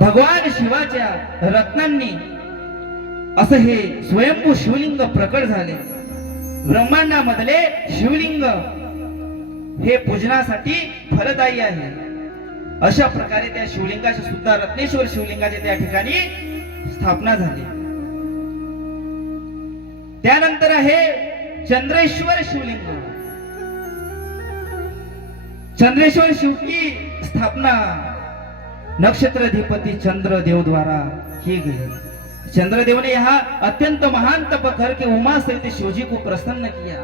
भगवान शिवाच्या रत्नांनी असं हे स्वयंभू शिवलिंग प्रकट झाले. ब्रह्मांडामधले शिवलिंग हे पूजनासाठी फलदायी आहे. अशा प्रकारे त्या शिवलिंगाची सुद्धा रत्नेश्वर शिवलिंगाची त्या ठिकाणी स्थापना झाली. त्यानंतर आहे चंद्रेश्वर शिवलिंग. चंद्रेश्वर शिवची स्थापना नक्षत्राधिपती चंद्रदेव द्वारा की गई. चंद्रदेव ने यह अत्यंत महान तप करके उमा सहित शिवजी को प्रसन्न किया.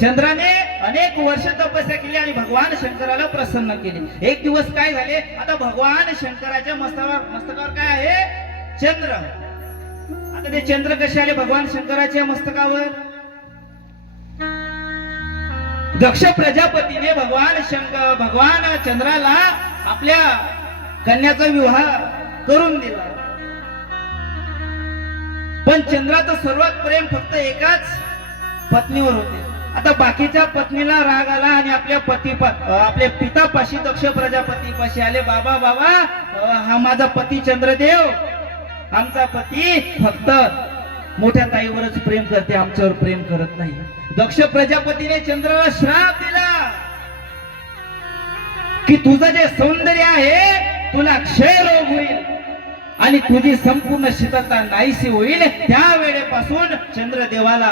चंद्राने अनेक वर्ष तपस्या केली आणि भगवान शंकराला प्रसन्न केले. एक दिवस काय झाले, आता भगवान शंकराच्या मस्तकावर काय आहे, चंद्र. आता ते चंद्र कसे आले भगवान शंकराच्या मस्तकावर? दक्ष प्रजापतीने भगवान चंद्राला आपल्या कन्याचा विवाह करून दिला. पण चंद्राचं सर्वात प्रेम फक्त एकाच पत्नीवर होते. आता बाकीच्या पत्नीला राग आला आणि आपल्या पितापाशी दक्ष प्रजापतीपाशी आले. बाबा हा माझा पती चंद्रदेव, आमचा पती फक्त मोठ्या ताईवरच प्रेम करते, आमच्यावर प्रेम करत नाही. दक्ष प्रजापतीने चंद्राला श्राप दिला की तुझं जे सौंदर्य आहे तुला क्षय रोग होईल आणि तुझी संपूर्ण शीतलता नाहीशी होईल. त्या वेळेपासून चंद्रदेवाला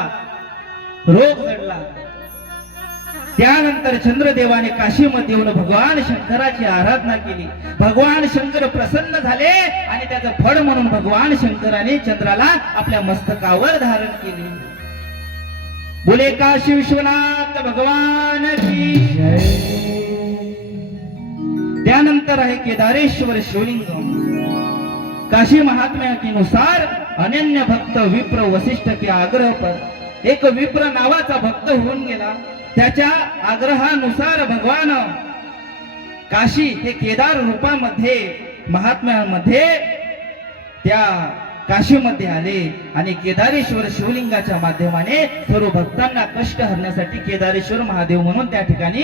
रोग जडला. त्यानंतर चंद्रदेवाने काशीमध्ये येऊन भगवान शंकराची आराधना केली. भगवान शंकर प्रसन्न झाले आणि त्याचं फळ म्हणून भगवान शंकराने चंद्राला आपल्या मस्तकावर धारण केले. बोले काशी विश्वनाथ भगवान की जय. त्यानंतर आहे केदारेश्वर शिवलिंग. काशी महात्म्यानुसार अनन्य भक्त विप्र वशिष्ठ के आग्रह पर एक विप्र नावाचा भक्त होऊन गेला. त्याच्या आग्रहानुसार भगवान काशी हे केदार रूपामध्ये महात्म्यामध्ये त्या काशीमध्ये आले आणि केदारेश्वर शिवलिंगाच्या माध्यमाने सर्व भक्तांना कष्ट हरण्यासाठी केदारेश्वर महादेव म्हणून त्या ठिकाणी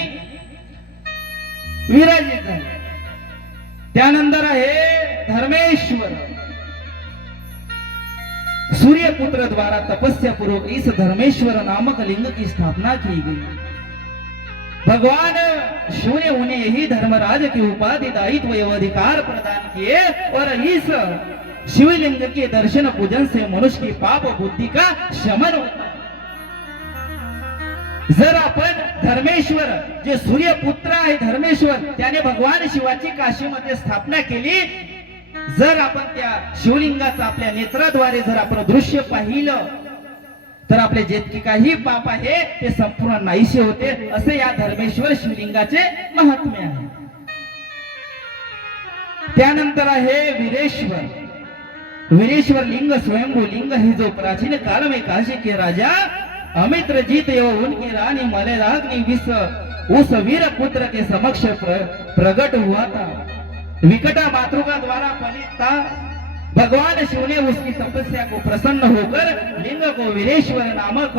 विराजित झाले. त्यानंतर आहे धर्मेश्वर. सूर्यपुत्र द्वारा तपस्या पूर्वक इस धर्मेश्वर नामक लिंग की स्थापना की गई. भगवान शिव ने उन्हें यही धर्मराज की उपाधि, दायित्व एवं अधिकार प्रदान किए और इस शिवलिंग के दर्शन पूजन से मनुष्य की पाप बुद्धि का शमन होता. जर आपण धर्मेश्वर, जे सूर्यपुत्र आहे धर्मेश्वर, त्याने भगवान शिवाची काशीमध्ये स्थापना केली. जर आपण त्या शिवलिंगाचं आपल्या नेत्राद्वारे जर आपण दृश्य पाहिलं तर आपले जितके काही पाप आहे ते संपूर्ण नाहीसे होते, असे या धर्मेश्वर शिवलिंगाचे महात्म्य आहे. त्यानंतर आहे वीरेश्वर. वीरेश्वर लिंग स्वयंभू लिंग है जो प्राचीन काल में काशी के राजा अमित्रजीत एवं उनकी रानी मलेराग्नि विष उस वीर पुत्र के समक्ष प्रकट हुआ था. विकटा मातृका द्वारा पलित था. भगवान शिव ने उसकी तपस्या को प्रसन्न होकर लिंग को वीरेश्वर नामक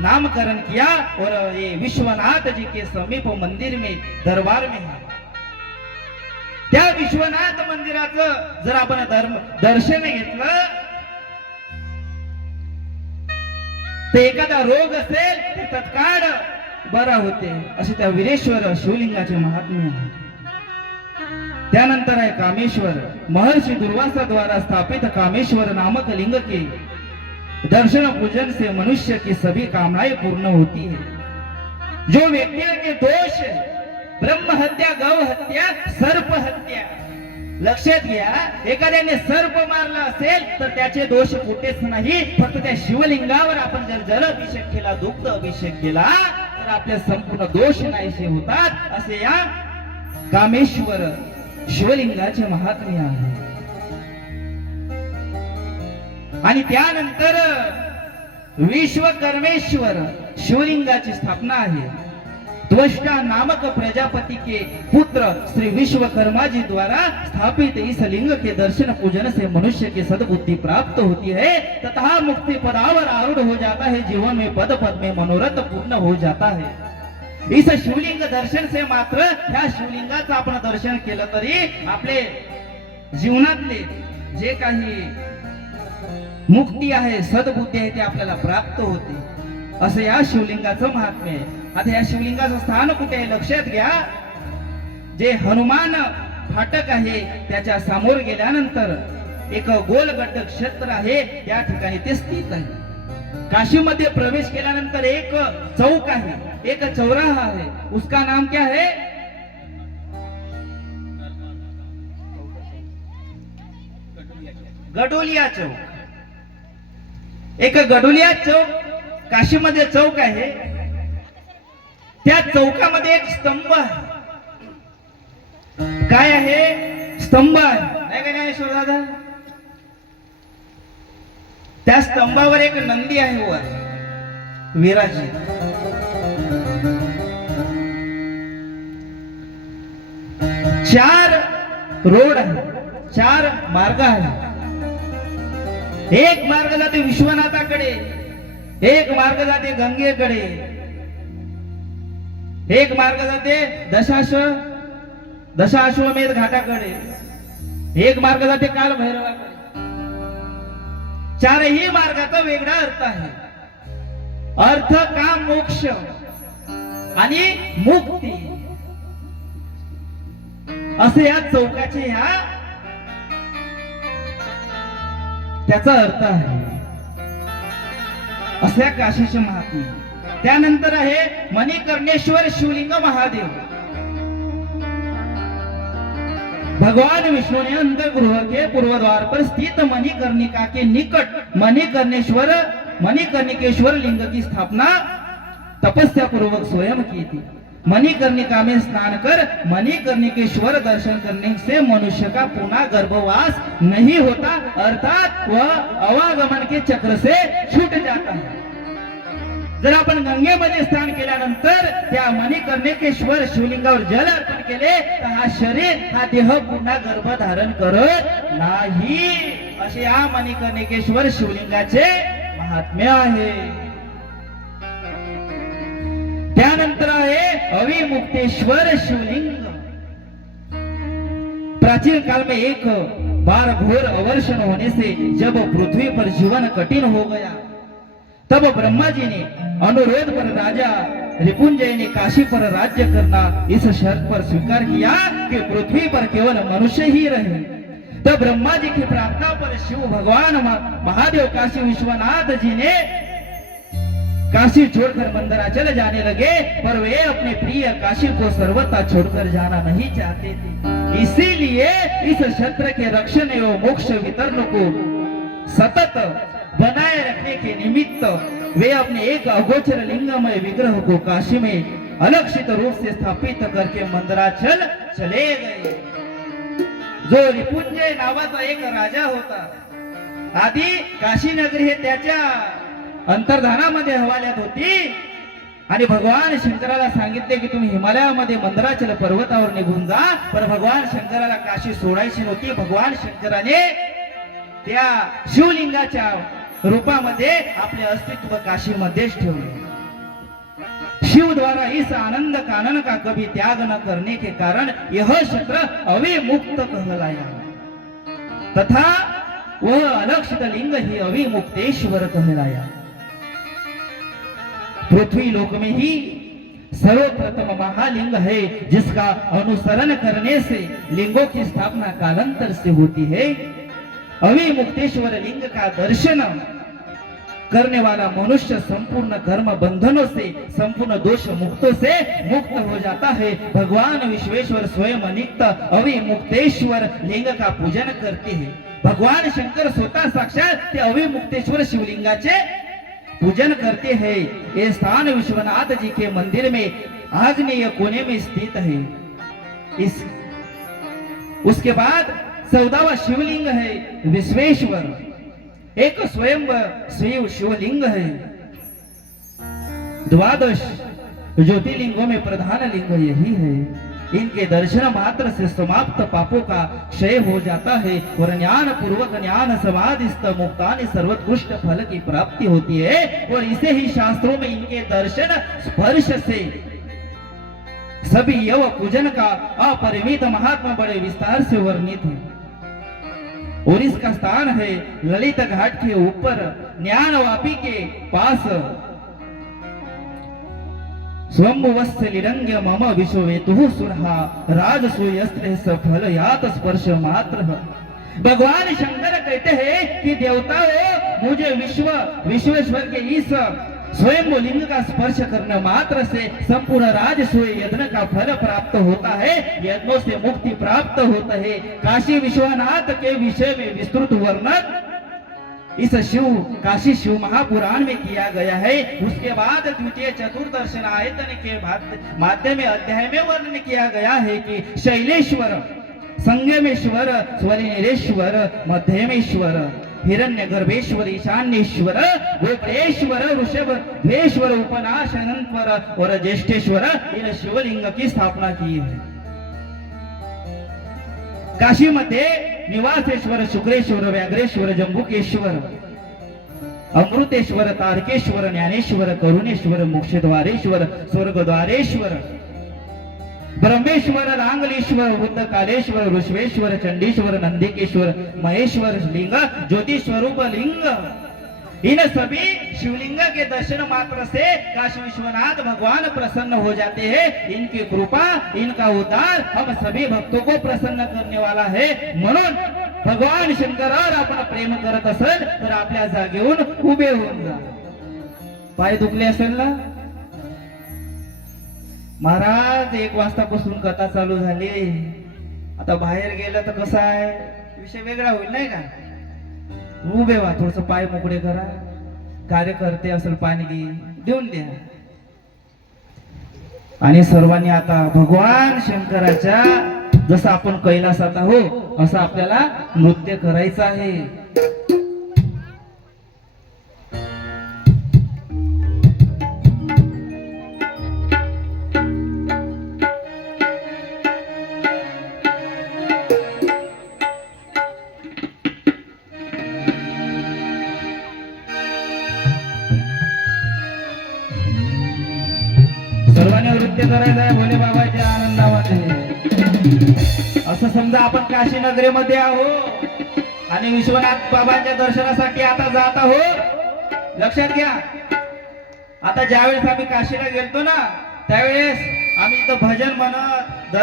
नामकरण किया और ये विश्वनाथ जी के समीप मंदिर में दरबार में है. त्या विश्वनाथ मंदिराचं जर आपण दर्शन घेतलं तर एखादा रोग असेल ते तत्काळ बरा होते, असे त्या वीरेश्वर शिवलिंगाचे महात्म्य आहे. त्यानंतर आहे कामेश्वर. महर्षि दुर्वासा द्वारा स्थापित कामेश्वर नामक लिंग के दर्शन पूजन से मनुष्य की सभी कामनाएं पूर्ण होती है. जो व्यक्ति के दोष ब्रह्म हत्या, गौ हत्या, सर्प हत्या, लक्षात घ्या, एखाद्याने सर्प मारला असेल तर त्याचे दोष कुठेच नाही. फक्त त्या शिवलिंगावर आपण जर जल अभिषेक केला, दुग्ध अभिषेक केला तर आपले संपूर्ण दोष नाहीसे होतात, असे या कामेश्वर शिवलिंगाचे महात्म्य आहे. आणि त्यानंतर विश्वकर्मेश्वर शिवलिंगाची स्थापना आहे. त्वष्टा नामक प्रजापति के पुत्र श्री विश्वकर्मा जी द्वारा स्थापित इस लिंग के दर्शन पूजन से मनुष्य की सद्बुद्धि प्राप्त होती है तथा मुक्ति पदावर आरूढ़ हो जाता है. जीवन में पद पद में मनोरथ पूर्ण हो जाता है. इस शिवलिंग दर्शन से मात्र ह्या शिवलिंगाचं आपण दर्शन केलं तरी आपले जीवनातले जे काही मुक्ती आहे, सद्बुद्धी आहे, ते आपल्याला प्राप्त होते, असं या शिवलिंगाचं महात्म्य आहे. आता या शिवलिंगाचं स्थान कुठे आहे लक्षात घ्या. जे हनुमान फाटक आहे त्याच्या समोर गेल्यानंतर एक गोलगड्ड क्षेत्र आहे, त्या ठिकाणी ते स्थित आहे. काशीमध्ये प्रवेश केल्यानंतर एक चौक आहे, एक चौराहा है, उसका नाम क्या है? गडोलिया चौक. एक गडोलिया चौक काशीमध्ये चौक आहे. त्या चौकामध्ये एक स्तंभ आहे. काय आहे? स्तंभ आहे, नाही का ज्ञानेश्वर दादा? त्या स्तंभावर एक नंदी आहे वर विराजित. चार रोड आहे, चार मार्ग आहे. एक मार्ग जाते विश्वनाथाकडे, एक मार्ग जाते गंगेकडे, एक मार्ग जाते दशाश्वमेध घाटाकडे, एक मार्ग जाते कालभैरवाकडे. चारही मार्गाचा वेगळा अर्थ आहे. अर्थ काम, मोक्ष आणि मुक्ती, असे या चौकाचे ह्या त्याचा अर्थ आहे. असे काशीचे महात्म्य. त्यानंतर आहे मणिकर्णेश्वर शिवलिंग महादेव. भगवान विष्णु ने अंतर्गृह के पूर्व द्वार पर स्थित मणिकर्णिका के निकट मणिकर्णिकेश्वर लिंग की स्थापना तपस्या पूर्वक स्वयं की थी. मणिकर्णिका में स्नान कर मणिकर्णिकेश्वर दर्शन करने से मनुष्य का पुनः गर्भवास नहीं होता, अर्थात वह अवागमन के चक्र से छूट जाता है. जर आपण गंगेमध्ये स्नान केल्यानंतर त्या मणिकर्णिकेश्वर शिवलिंगावर जल अर्पण केले तर हा शरीर हा देह पुन्हा गर्भ धारण करत नाही, असे या मणिकर्णिकेश्वर शिवलिंगाचे महात्म्य आहे. त्यानंतर आहे अविमुक्तेश्वर शिवलिंग. प्राचीन काल में एक बार घोर अवर्षण होने से जब पृथ्वी पर जीवन कठिन हो गया, तब ब्रह्मा जी ने अनुरोध पर राजा रिपुंजय ने काशी पर राज्य करना इस शर्त पर स्वीकार किया कि पृथ्वी पर केवल मनुष्य ही रहे. तब ब्रह्मा जी की प्रार्थना पर शिव भगवान महादेव काशी विश्वनाथ जी ने काशी छोड़कर मंदराचल जाने लगे, पर वे अपने प्रिय काशी को सर्वथा छोड़कर जाना नहीं चाहते थे. इसीलिए इस क्षेत्र के रक्षण एवं मोक्ष वितरण को सतत बनाए रखने के निमित्त वे अपने एक अगोचर लिंगमय विग्रह को काशी में अलक्षित रूप से स्थापित करके मंदराचल चले गए. जो रिपुंजय नावाचा एक राजा होता, आधी काशी नगरी हे त्याच्या अंतर्धानामध्ये हवाल्यात होती आणि भगवान शंकराला सांगितले की तुम्ही हिमालयामध्ये मंदराचल पर्वतावर निघून जा, पण भगवान शंकराला काशी सोडायची नव्हती. भगवान शंकराने त्या शिवलिंगाच्या रूपामध्ये आपले अस्तित्व काशीमध्येच ठेवले. शिव द्वारा इस आनंद कानन का कभी त्याग न करने के कारण यह क्षेत्र अविमुक्त कहलाया तथा वह अलक्षित लिंग ही अविमुक्तेश्वर कहलाया. पृथ्वी लोक में ही सर्वप्रथम महालिंग है, जिसका अनुसरण करने से लिंगों की स्थापना कालांतर से होती है. अविमुक्तेश्वर लिंग का दर्शन करने वाला मनुष्य संपूर्ण कर्म बंधनों से, संपूर्ण दोष मुक्तों से मुक्त हो जाता है. भगवान विश्वेश्वर स्वयं नित्य अविमुक्तेश्वर लिंग का पूजन करते हैं. भगवान शंकर स्वतः साक्षात ते अविमुक्तेश्वर शिवलिंगाचे पूजन करते हैं. ये स्थान विश्वनाथ जी के मंदिर में आग्नेय कोने में स्थित है. इस उसके बाद 14वां शिवलिंग है विश्वेश्वर, एक स्वयं शिवलिंग है. 12 ज्योतिर्लिंगों में प्रधान लिंग यही है. इनके दर्शन मात्र से समाप्त पापों का क्षय हो जाता है और ज्ञान पूर्वक ज्ञान समाधिस्थ मुक्तानि सर्वोत्कृष्ट फल की प्राप्ति होती है. और इसे ही शास्त्रों में इनके दर्शन स्पर्श से सभी यव पूजन का अपरिमित महात्मा बड़े विस्तार से वर्णित है. और इसका स्थान है ललित घाट के ऊपर ज्ञानवापी के पास. स्वयंवस्य लिरंग्य मम विश्ववेतुः सुरहा राजसूयस्त्र सफल यात स्पर्श मात्र. भगवान शंकर कहते हैं कि देवताओं, मुझे विश्वेश्वर के इस स्वयं लिंग का स्पर्श करने मात्र से संपूर्ण राजसूय यज्ञ का फल प्राप्त होता है, यज्ञों से मुक्ति प्राप्त होता है. काशी विश्वनाथ के विषय में विस्तृत वर्णन इस काशी शिव महापुराण में किया गया है. उसके बाद द्वितीय चतुर्दर्शन आयतन के माध्यम में अध्याय में वर्णन किया गया है कि शैलेश्वर, संगमेश्वर, स्वलिनेश्वर, मध्यमेश्वर, हिरण्य गर्भेश्वर, ईशान्येश्वर, गोपरेश्वर, ऋषभेश्वर, उपनाशनंतर और ज्येष्ठेश्वर इन शिवलिंग की स्थापना की है. काशी मध्ये निवासेश्वर, शुक्रेश्वर, व्याघ्रेश्वर, जंबुकेश्वर, अमृतेश्वर, तारकेश्वर, ज्ञानेश्वर, करुणेश्वर, मोक्षद्वारेश्वर, स्वर्गद्वारेश्वर, ब्रह्मेश्वर, लांगलेश्वर, बुद्धकालेश्वर, ऋषवेश्वर, चंडीश्वर, नंदिकेश्वर, महेश्वर लिंग, ज्योति स्वरूप लिंग, इन सभी शिवलिंग के दर्शन मात्र से काशी विश्वनाथ भगवान प्रसन्न हो जाते हैं. इनकी कृपा, इनका उद्धार हम सभी भक्तों को प्रसन्न करने वाला है. म्हणून भगवान शंकरावर आपण प्रेम करत असेल तर आपल्या जागेवरून उभे होऊन जा. पाय दुखले असेल ना, महाराज 1 वाजतापासून कथा चालू झाली, आता बाहेर गेलं तर कसं आहे, विषय वेगळा होईल नाही का. उभे व्हा, थोडस पाय मोकळे करा. कार्यकर्ते असेल पाणी देऊन द्या. आणि सर्वांनी आता भगवान शंकराच्या जसं आपण कैलासात आहोत असं आपल्याला नृत्य करायचं आहे. नृत्य करायचं आहे भोले बाबाच्या आनंदामध्ये. असं समजा आपण काशी नगरीमध्ये आहो आणि विश्वनाथ बाबांच्या दर्शनासाठी आता जात आहो. लक्षात घ्या, आता ज्यावेळेस आम्ही काशीला गेलतो ना त्यावेळेस आम्ही इथं भजन म्हणत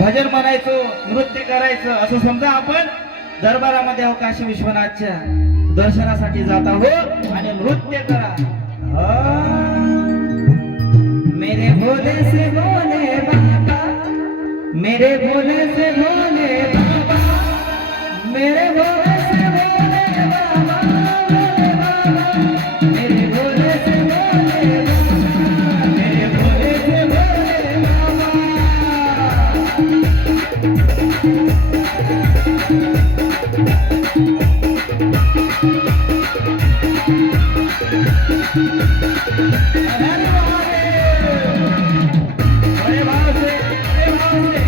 भजन म्हणायचो, नृत्य करायचं. असं समजा आपण दरबारामध्ये आहो, काशी विश्वनाथच्या दर्शनासाठी जात आहो आणि नृत्य करा. मेरे भोले से भोले बाबा, मेरे भोले से भोले बाबा, मेरे भोले से भोले बाबा, मेरे भोले से भोले बाबा, मेरे भोले से भोले बाबा. बड़े भाव से, बड़े भाव से.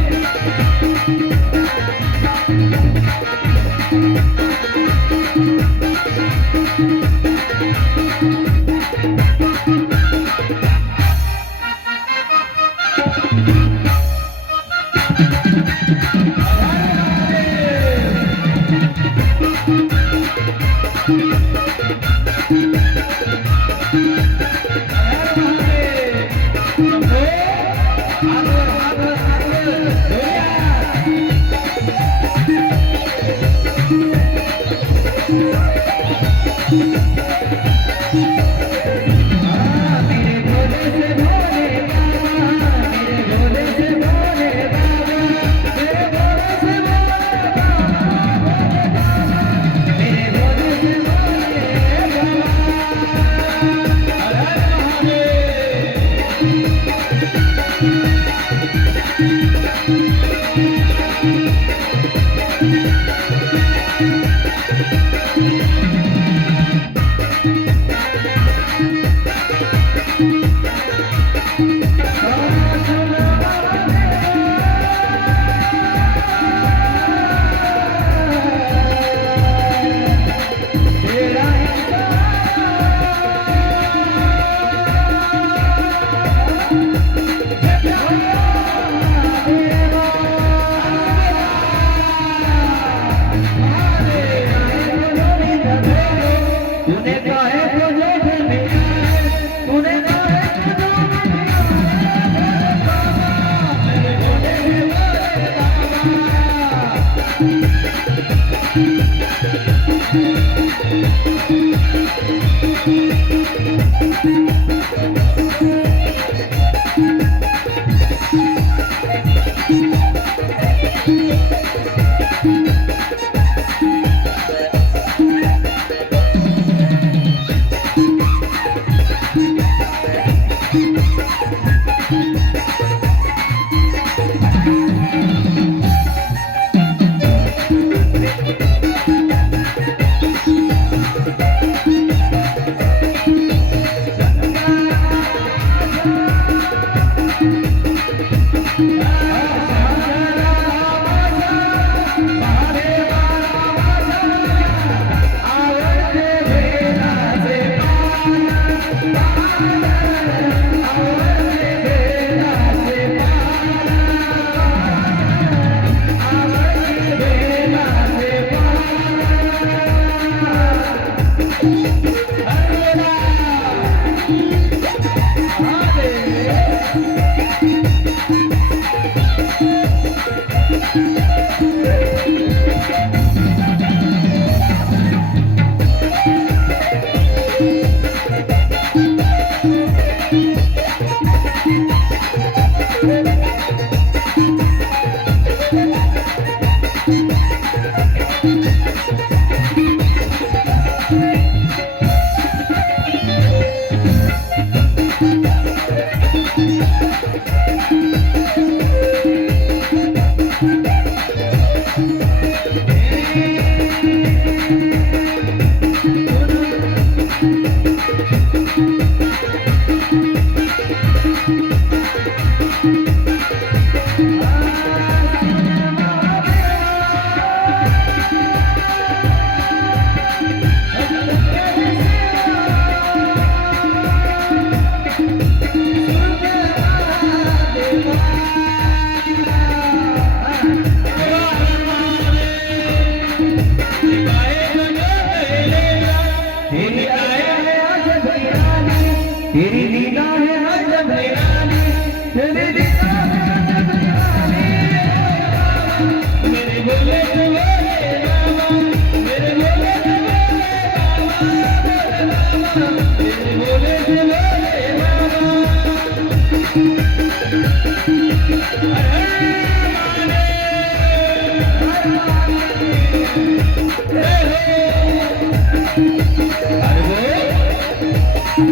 सुया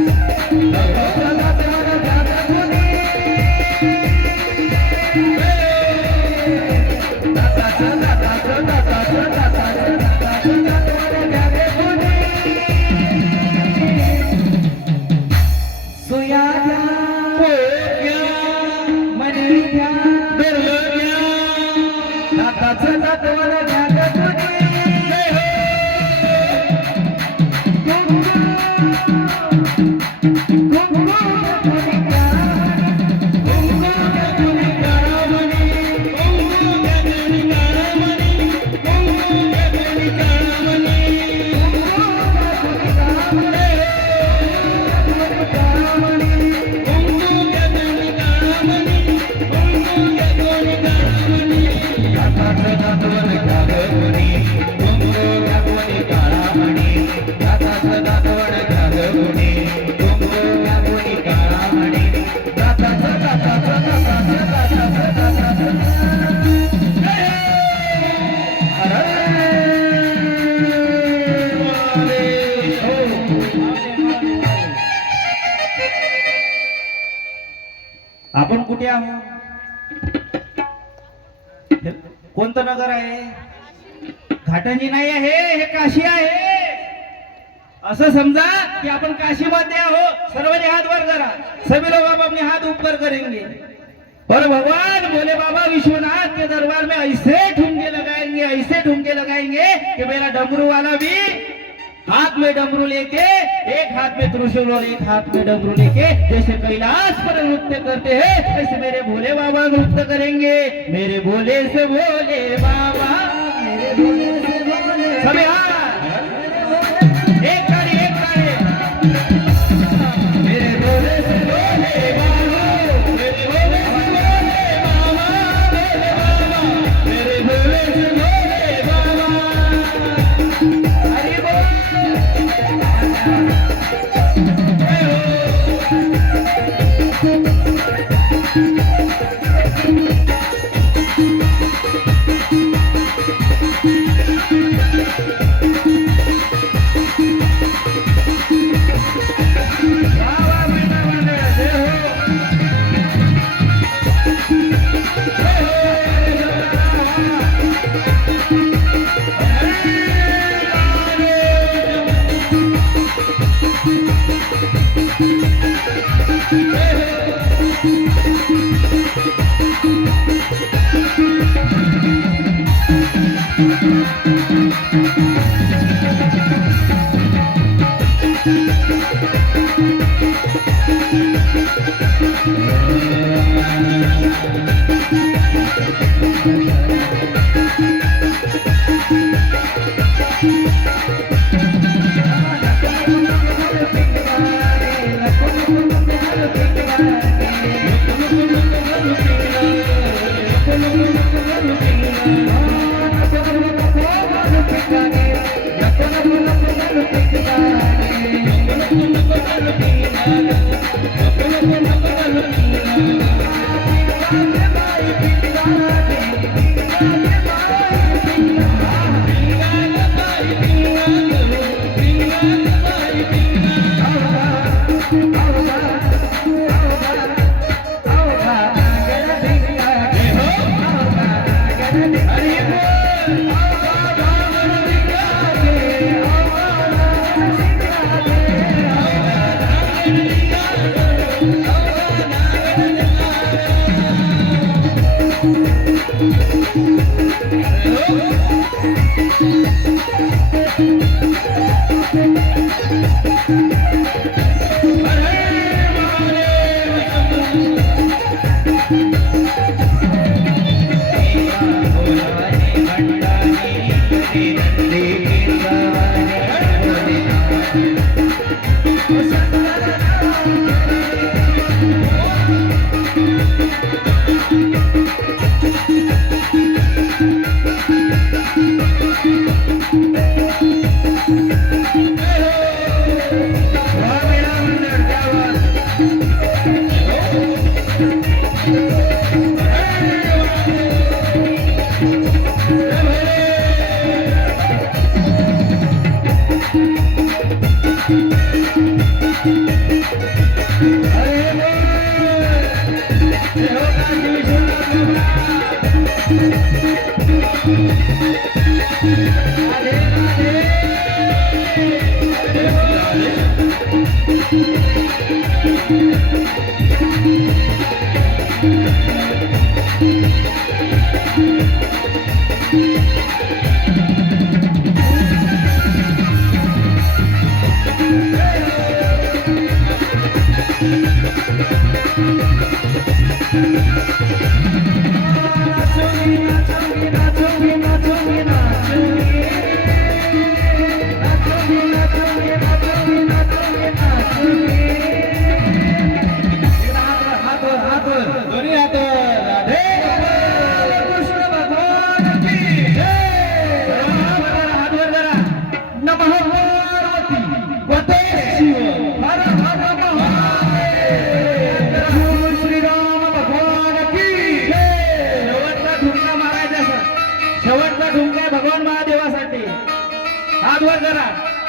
घ्या, मनी घ्या, दाताचं दातवड घ्या ग तुम्ही. आपण कुठे आहोत? कोणतं नगर आहे? घाटंजी नाही आहे, हे काशी आहे. असं समजा कि आपण काशी मध्ये आहो. सर्वने हाथ वर करा. सभी लोग अब अपने हाथ ऊपर करेंगे और भगवान भोले बाबा विश्वनाथ के दरबार में ऐसे ठुमके लगाएंगे, ऐसे ठुमके लगाएंगे कि मेरा डमरू वाला भी हाथ में डमरू लेके, एक हाथ में त्रिशूल और एक हाथ में डमरू लेके, जैसे कैलाश पर नृत्य करते हैं ऐसे मेरे भोले बाबा नृत्य करेंगे. मेरे भोले से भोले बाबा, मेरे भोले से भोले. सभी हाथ एक ताली, एक ताली. मेरे भोले से भोले बाबा, मेरे भोले से भोले बाबा, मेरे भोले से भोले बाबा. हरि बोल.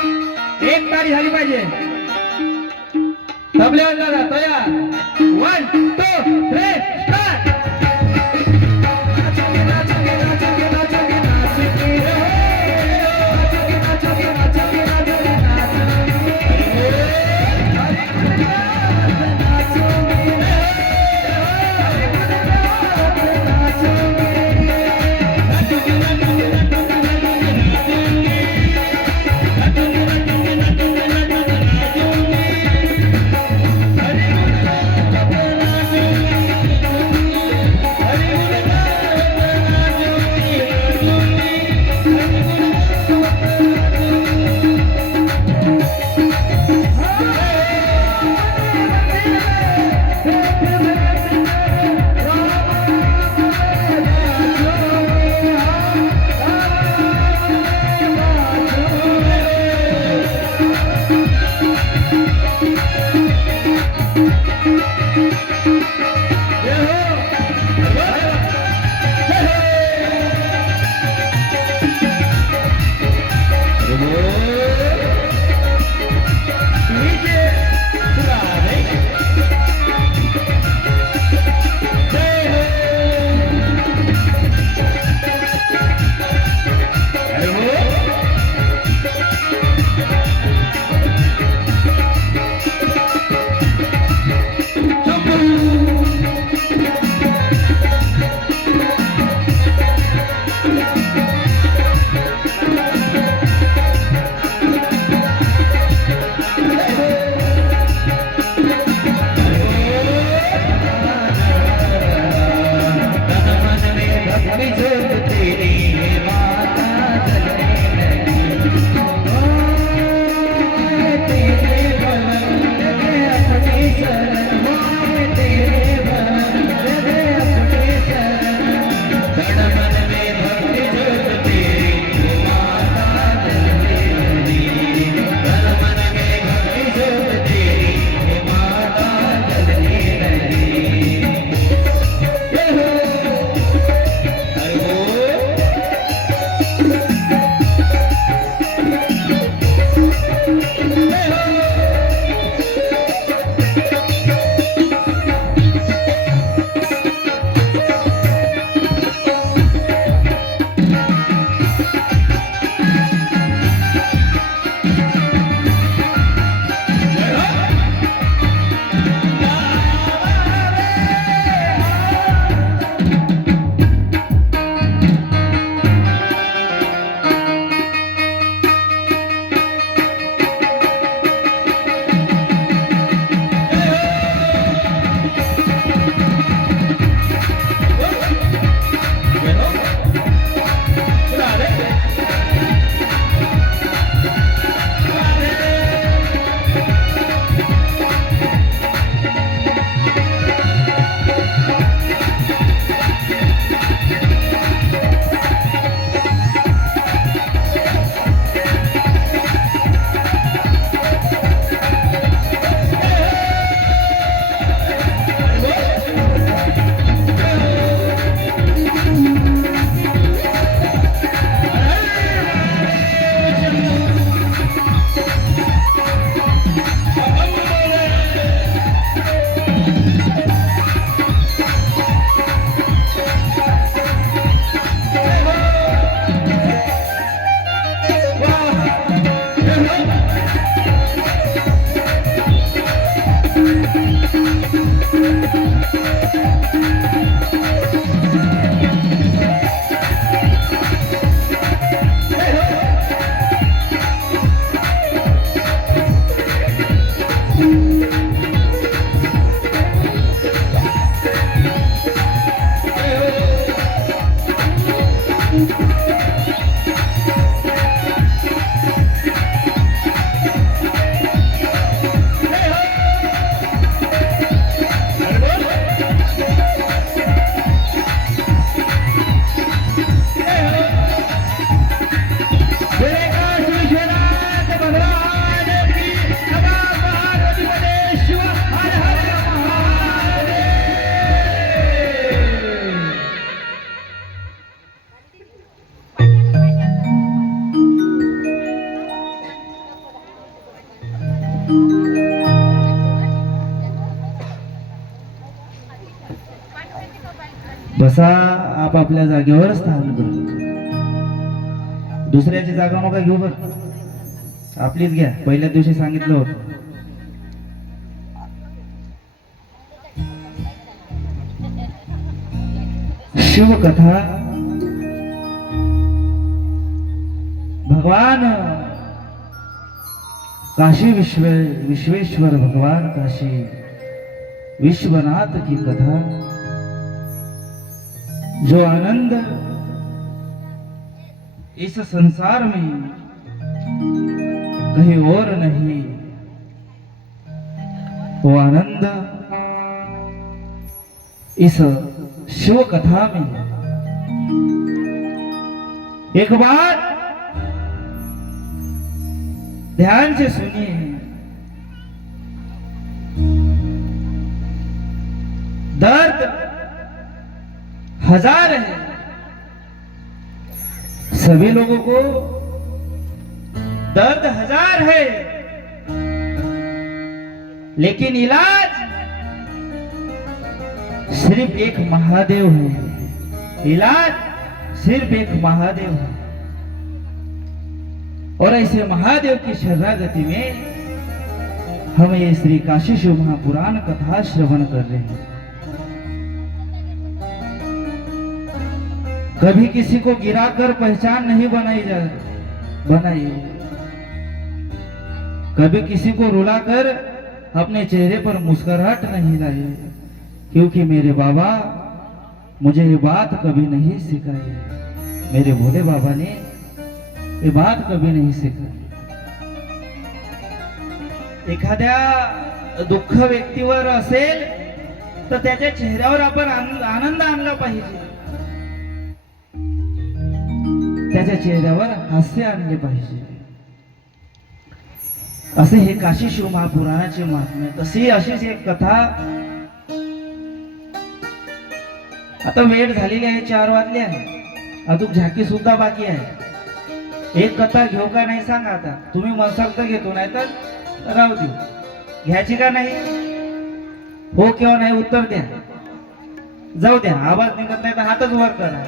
एक तारी झाली पाहिजे. तबल्यावर दादा तयार. 1 2 3 स्टार्ट. नाचोगे नाचोगे नाचोगे नाचोगे नाचोगे रे. नाचोगे नाचोगे नाचोगे नाचोगे नाचोगे. हरे गुजरात नाचोगे रे. हरे गुजरात नाचोगे. नाचोगे नाचोगे नाचोगे बसा आपापल्या जागेवर स्थान करू. दुसऱ्याची जागा नका घेऊ बर, आपलीच घ्या. पहिल्या दिवशी सांगितलं होतं. शिवकथा. भगवान काशी विश्वेश्वर भगवान काशी विश्वनाथ की कथा. जो आनंद इस संसार में कहीं और नहीं, वो आनंद इस शिव कथा में. एक बात ध्यान से सुनिए. दर्द हजार है, सभी लोगों को दर्द हजार है, लेकिन इलाज सिर्फ एक महादेव है. इलाज सिर्फ एक महादेव है. और ऐसे महादेव की शरणागति में हम ये श्री काशी शिव महापुराण कथा श्रवण कर रहे हैं. कभी किसी को गिराकर पहचान नहीं बनाई. कभी किसी को रुलाकर अपने चेहरे पर मुस्कुराहट नहीं लाई, क्योंकि मेरे बाबा मुझे ये बात कभी नहीं सिखाई. मेरे भोले बाबा ने ये बात कभी नहीं सिखाई. एखाद्या दुःख व्यक्तीवर असेल तर त्याच्या चेहऱ्यावर आपण आनंद आणला पाहिजे, त्याच्या चेहऱ्यावर हास्य आणले पाहिजे. असे हे काशी शिव महापुराणाचे महात्म्य. तशी अशीच एक कथा. आता वेळ झालेली आहे, 4 वाजले आहे, अजून झाकी सुद्धा बाकी आहे. एक कथा घेऊ का नाही सांगा. आता तुम्ही म्हणसाल तर घेतो, नाही तर राहू देऊ. घ्यायची का नाही? हो किंवा नाही उत्तर द्या. जाऊ द्या, आवाज निघत नाही तर हातच वर करा.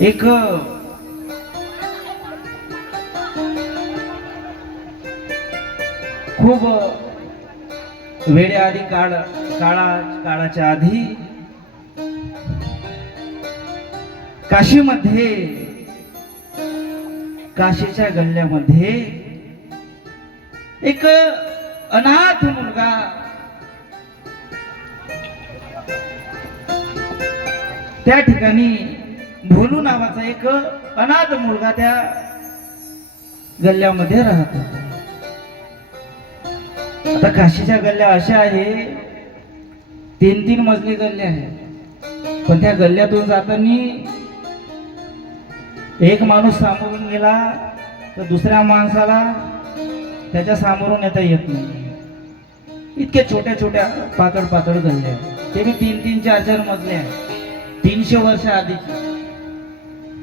एक खूप वेळ्या आधी काळाच्या आधी काशीमध्ये, काशीच्या गल्ल्यामध्ये एक अनाथ मुलगा, त्या ठिकाणी भोलू नावाचा एक अनाथ मुलगा त्या गल्ल्यामध्ये राहत होता. आता काशीच्या गल्ल्या अशा आहे, 3-3 मजली गल्ल्या आहे. पण त्या गल्ल्यातून जाताना एक माणूस सामोरून गेला तर दुसऱ्या माणसाला त्याच्या सामोरून येता येत नाही. इतके छोट्या छोट्या पातळ गल्ल्या, ते मी 3-3, 4-4 मजले आहे. 300 वर्ष आधीची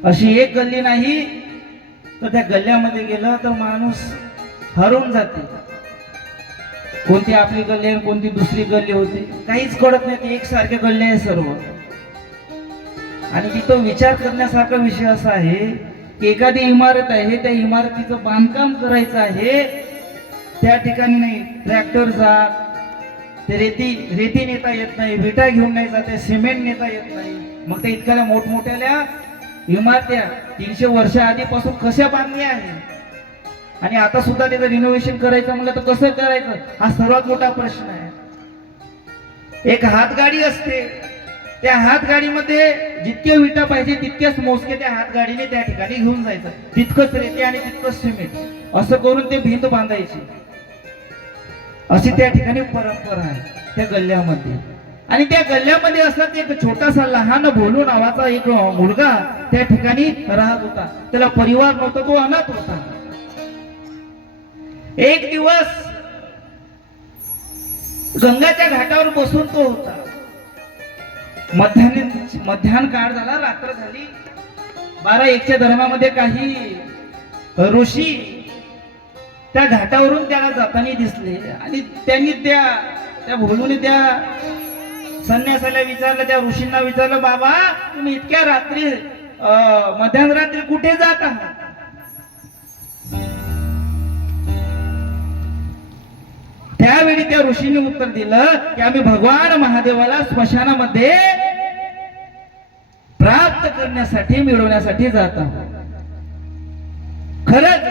अशी एक गल्ली नाही तर त्या गल्ल्यामध्ये गेलं तर माणूस हरवून जाते. कोणती आपली गल्ली आहे, कोणती दुसरी गल्ली होती, काहीच कळत नाही. एक सारखे गल्ले आहे सर्व. आणि तिथं विचार करण्यासारखा विषय असा आहे की एखादी इमारत आहे, त्या इमारतीचं बांधकाम करायचं आहे. त्या ठिकाणी नाही ट्रॅक्टर जात, ते रेती नेता येत नाही, विटा घेऊन नाही जाते, सिमेंट नेता येत नाही. मग ते इतक्या मोठमोठ्या इमारत्या 300 वर्ष आधीपासून कशा बांधल्या आहेत, आणि आता सुद्धा त्याचं रिनोव्हेशन करायचं म्हणलं तर कसं करायचं, हा सर्वात मोठा प्रश्न आहे. एक हातगाडी असते, त्या हातगाडीमध्ये जितके विटा पाहिजे तितक्याच मोजके त्या हातगाडीने त्या ठिकाणी घेऊन जायचं. तितकंच रेती आणि तितकंच सिमेंट, असं करून ते भिंत बांधायची. अशी त्या ठिकाणी परंपरा आहे त्या गल्ल्यामध्ये. आणि त्या गल्ल्यामध्ये असत एक छोटासा लहान भोलू नावाचा एक मुलगा त्या ठिकाणी राहत होता. त्याला परिवार नव्हता, तो अनाथ होता. एक दिवस गंगाच्या घाटावर बसून तो होता. मध्यान काळ झाला, रात्र झाली. 12-1च्या दरम्यामध्ये काही ऋषी त्या घाटावरून त्याला जाताना दिसले आणि त्यांनी त्या त्या भोलूने त्या संन्यासाला विचारलं, त्या ऋषींना विचारलं, बाबा तुम्ही इतक्या रात्री मध्यरात्री कुठे जात आहात? त्यावेळी त्या ऋषीने उत्तर दिलं की आम्ही भगवान महादेवाला स्मशानामध्ये प्राप्त करण्यासाठी, मिळवण्यासाठी जात आहोत. खरंच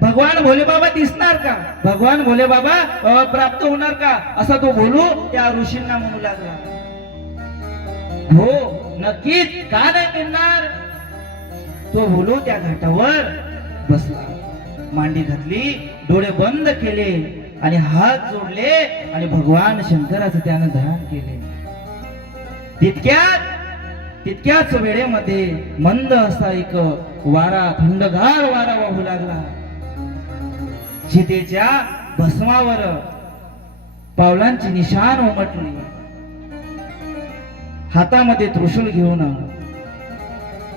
भगवान भोले बाबा दिसणार का? भगवान भोले बाबा प्राप्त होणार का? असा तो भोलू त्या ऋषींना म्हणू लागला. हो नक्कीच, का नाही मिळणार? तो भोलू त्या घाटावर बसला, मांडी घातली, डोळे बंद केले आणि हात जोडले आणि भगवान शंकराचं त्यानं ध्यान केले. तितक्याच वेळेमध्ये मंद असा एक वारा, थंडगार वारा वाहू लागला. सीतेच्या भस्मावर पावलांची निशाण उमटली. हातामध्ये त्रिशूल घेऊन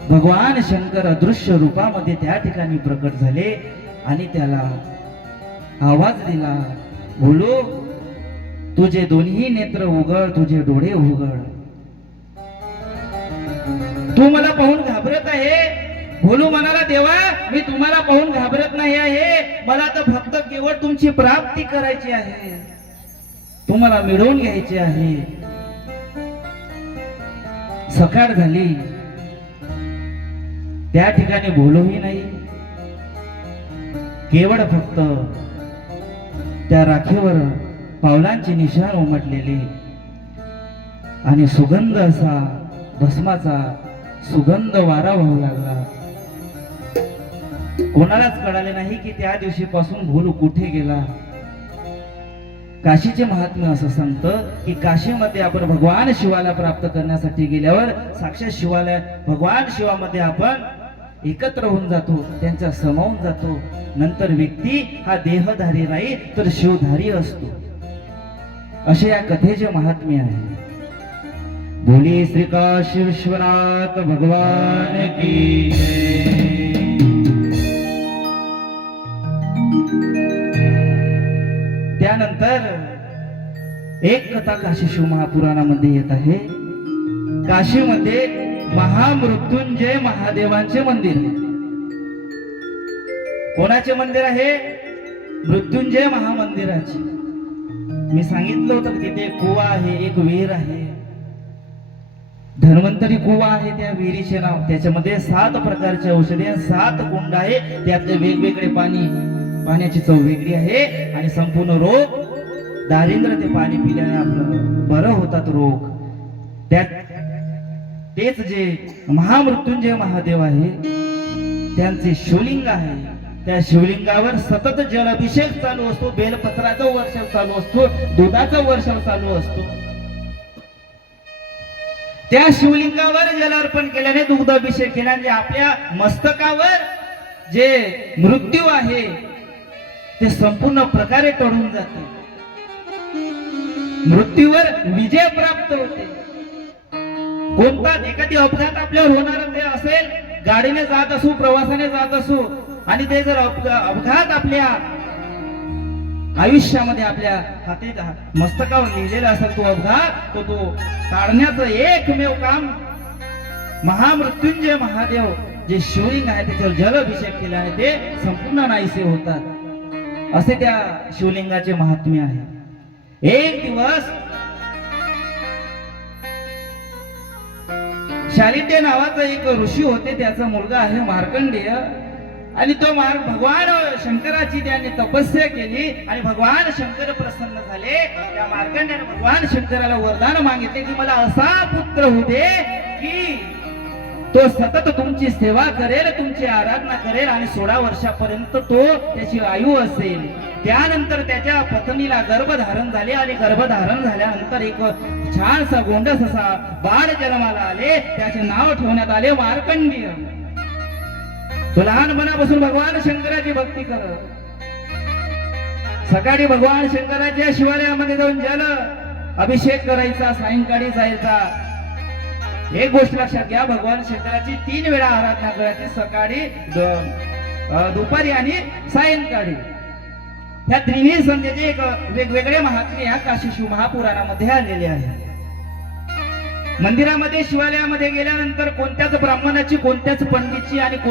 भगवान शंकर अदृश्य रूपामध्ये त्या ठिकाणी प्रकट झाले आणि त्याला आवाज दिला, भोलू तुझे दोन्ही नेत्र उघड, तुझे डोळे उघड. तू मला पाहून घाबरत आहे? भोलू म्हणाला, देवा मी तुम्हाला पाहून घाबरत नाही आहे, मला तर फक्त केवळ तुमची प्राप्ती करायची आहे, तुम्हाला मिळवून घ्यायची आहे. सकाळ झाली, त्या ठिकाणी भोलूही नाही, केवळ फक्त त्या राखेवर पावलांची निशाण उमटलेली आणि सुगंध असा भस्माचा सुगंध वारा वाहू लागला. कोणालाच कळाले नाही की त्या दिवशीपासून भोलू कुठे गेला. काशीचे महात्म्य असं सांगतं की काशीमध्ये आपण भगवान शिवाला प्राप्त करण्यासाठी गेल्यावर साक्षात शिवाला, भगवान शिवामध्ये आपण एकत्र होऊन जातो, त्यांच्या समावून जातो. नंतर व्यक्ती हा देहधारी नाही तर शिवधारी असतो, असे या कथेचे महात्म्य आहे. बोली श्री काशी विश्वनाथ भगवान की जय. त्यानंतर एक कथा काशी शिव महापुराणामध्ये येत आहे. काशीमध्ये महामृत्युंजय महादेवांचे मंदिर आहे. कोणाचे मंदिर आहे? मृत्युंजय महामंदिराचे. मी सांगितलं होतं की तिथे कुवा आहे, एक विहीर आहे, धन्वंतरी कुवा आहे. त्या विहिरीचे नाव, त्याच्यामध्ये 7 प्रकारचे औषधे, 7 कुंड आहे, त्यातले वेगवेगळे पाण्याची चव वेगळी आहे आणि संपूर्ण रोग दारिद्र्य ते पाणी पिल्याने आपलं बरं होतात रोग. त्यात तेच जे महामृत्युंजय महादेव आहे त्यांचे शिवलिंग आहे. त्या शिवलिंगावर सतत जल अभिषेक चालू असतो, बेलपत्राचा वर्षाव चालू असतो, दुधाचा वर्षाव चालू असतो. त्या शिवलिंगावर जल अर्पण केल्याने, दुग्ध अभिषेक केल्याने आपल्या मस्तकावर जे मृत्यू आहे ते संपूर्ण प्रकारे टळून जाते, मृत्यूवर विजय प्राप्त होते. कोणता एखादी अपघात आपल्यावर होणार असेल, गाडीने जात असू, प्रवासाने जात असू, आणि ते जर अपघात आपल्या आयुष्यामध्ये आपल्या हाती मस्तकावर लिहिलेला असेल तो अपघात, तो टाळण्याचं एकमेव काम महामृत्युंजय महादेव जे शिवलिंग आहे त्याच्यावर जल अभिषेक केल्याने ते संपूर्ण नाहीसे होतात, असे त्या शिवलिंगाचे महात्म्य आहे. एक दिवस शालिंदे नावाचा एक ऋषी होते, त्याचा मुलगा आहे मार्कंडेय, आणि तो भगवान शंकराची त्याने तपस्या केली आणि भगवान शंकर प्रसन्न झाले. त्या मार्कंडेयाने भगवान शंकराला वरदान मागितले की मला असा पुत्र होऊ दे की तो सतत तुमची सेवा करेल, तुमची आराधना करेल आणि 16 वर्षापर्यंत तो त्याची आयु असेल. त्यानंतर त्याच्या पत्नीला गर्भधारण झाले आणि गर्भधारण झाल्यानंतर एक छानसा गोंडस असा बाळ जन्माला आले. त्याचे नाव ठेवण्यात आले मार्कंडेय. तो लहानपणापासून भगवान शंकराची भक्ती करत सकाळी भगवान शंकराच्या शिवालयामध्ये जाऊन जल अभिषेक करायचा, सायंकाळी जायचा. एक गोष्ट लक्षात घ्या, भगवान शंकराची 3 वेळा आराधना करायची, सकाळी, दुपारी आणि सायंकाळी. ह्या तिन्ही संध्याचे एक वेगवेगळे महात्मे या काशी शिव महापुराणामध्ये आलेले आहे. मंदिरामध्ये शिवालयामध्ये गेल्यानंतर कोणत्याच ब्राह्मणाची, कोणत्याच पंडितची आणि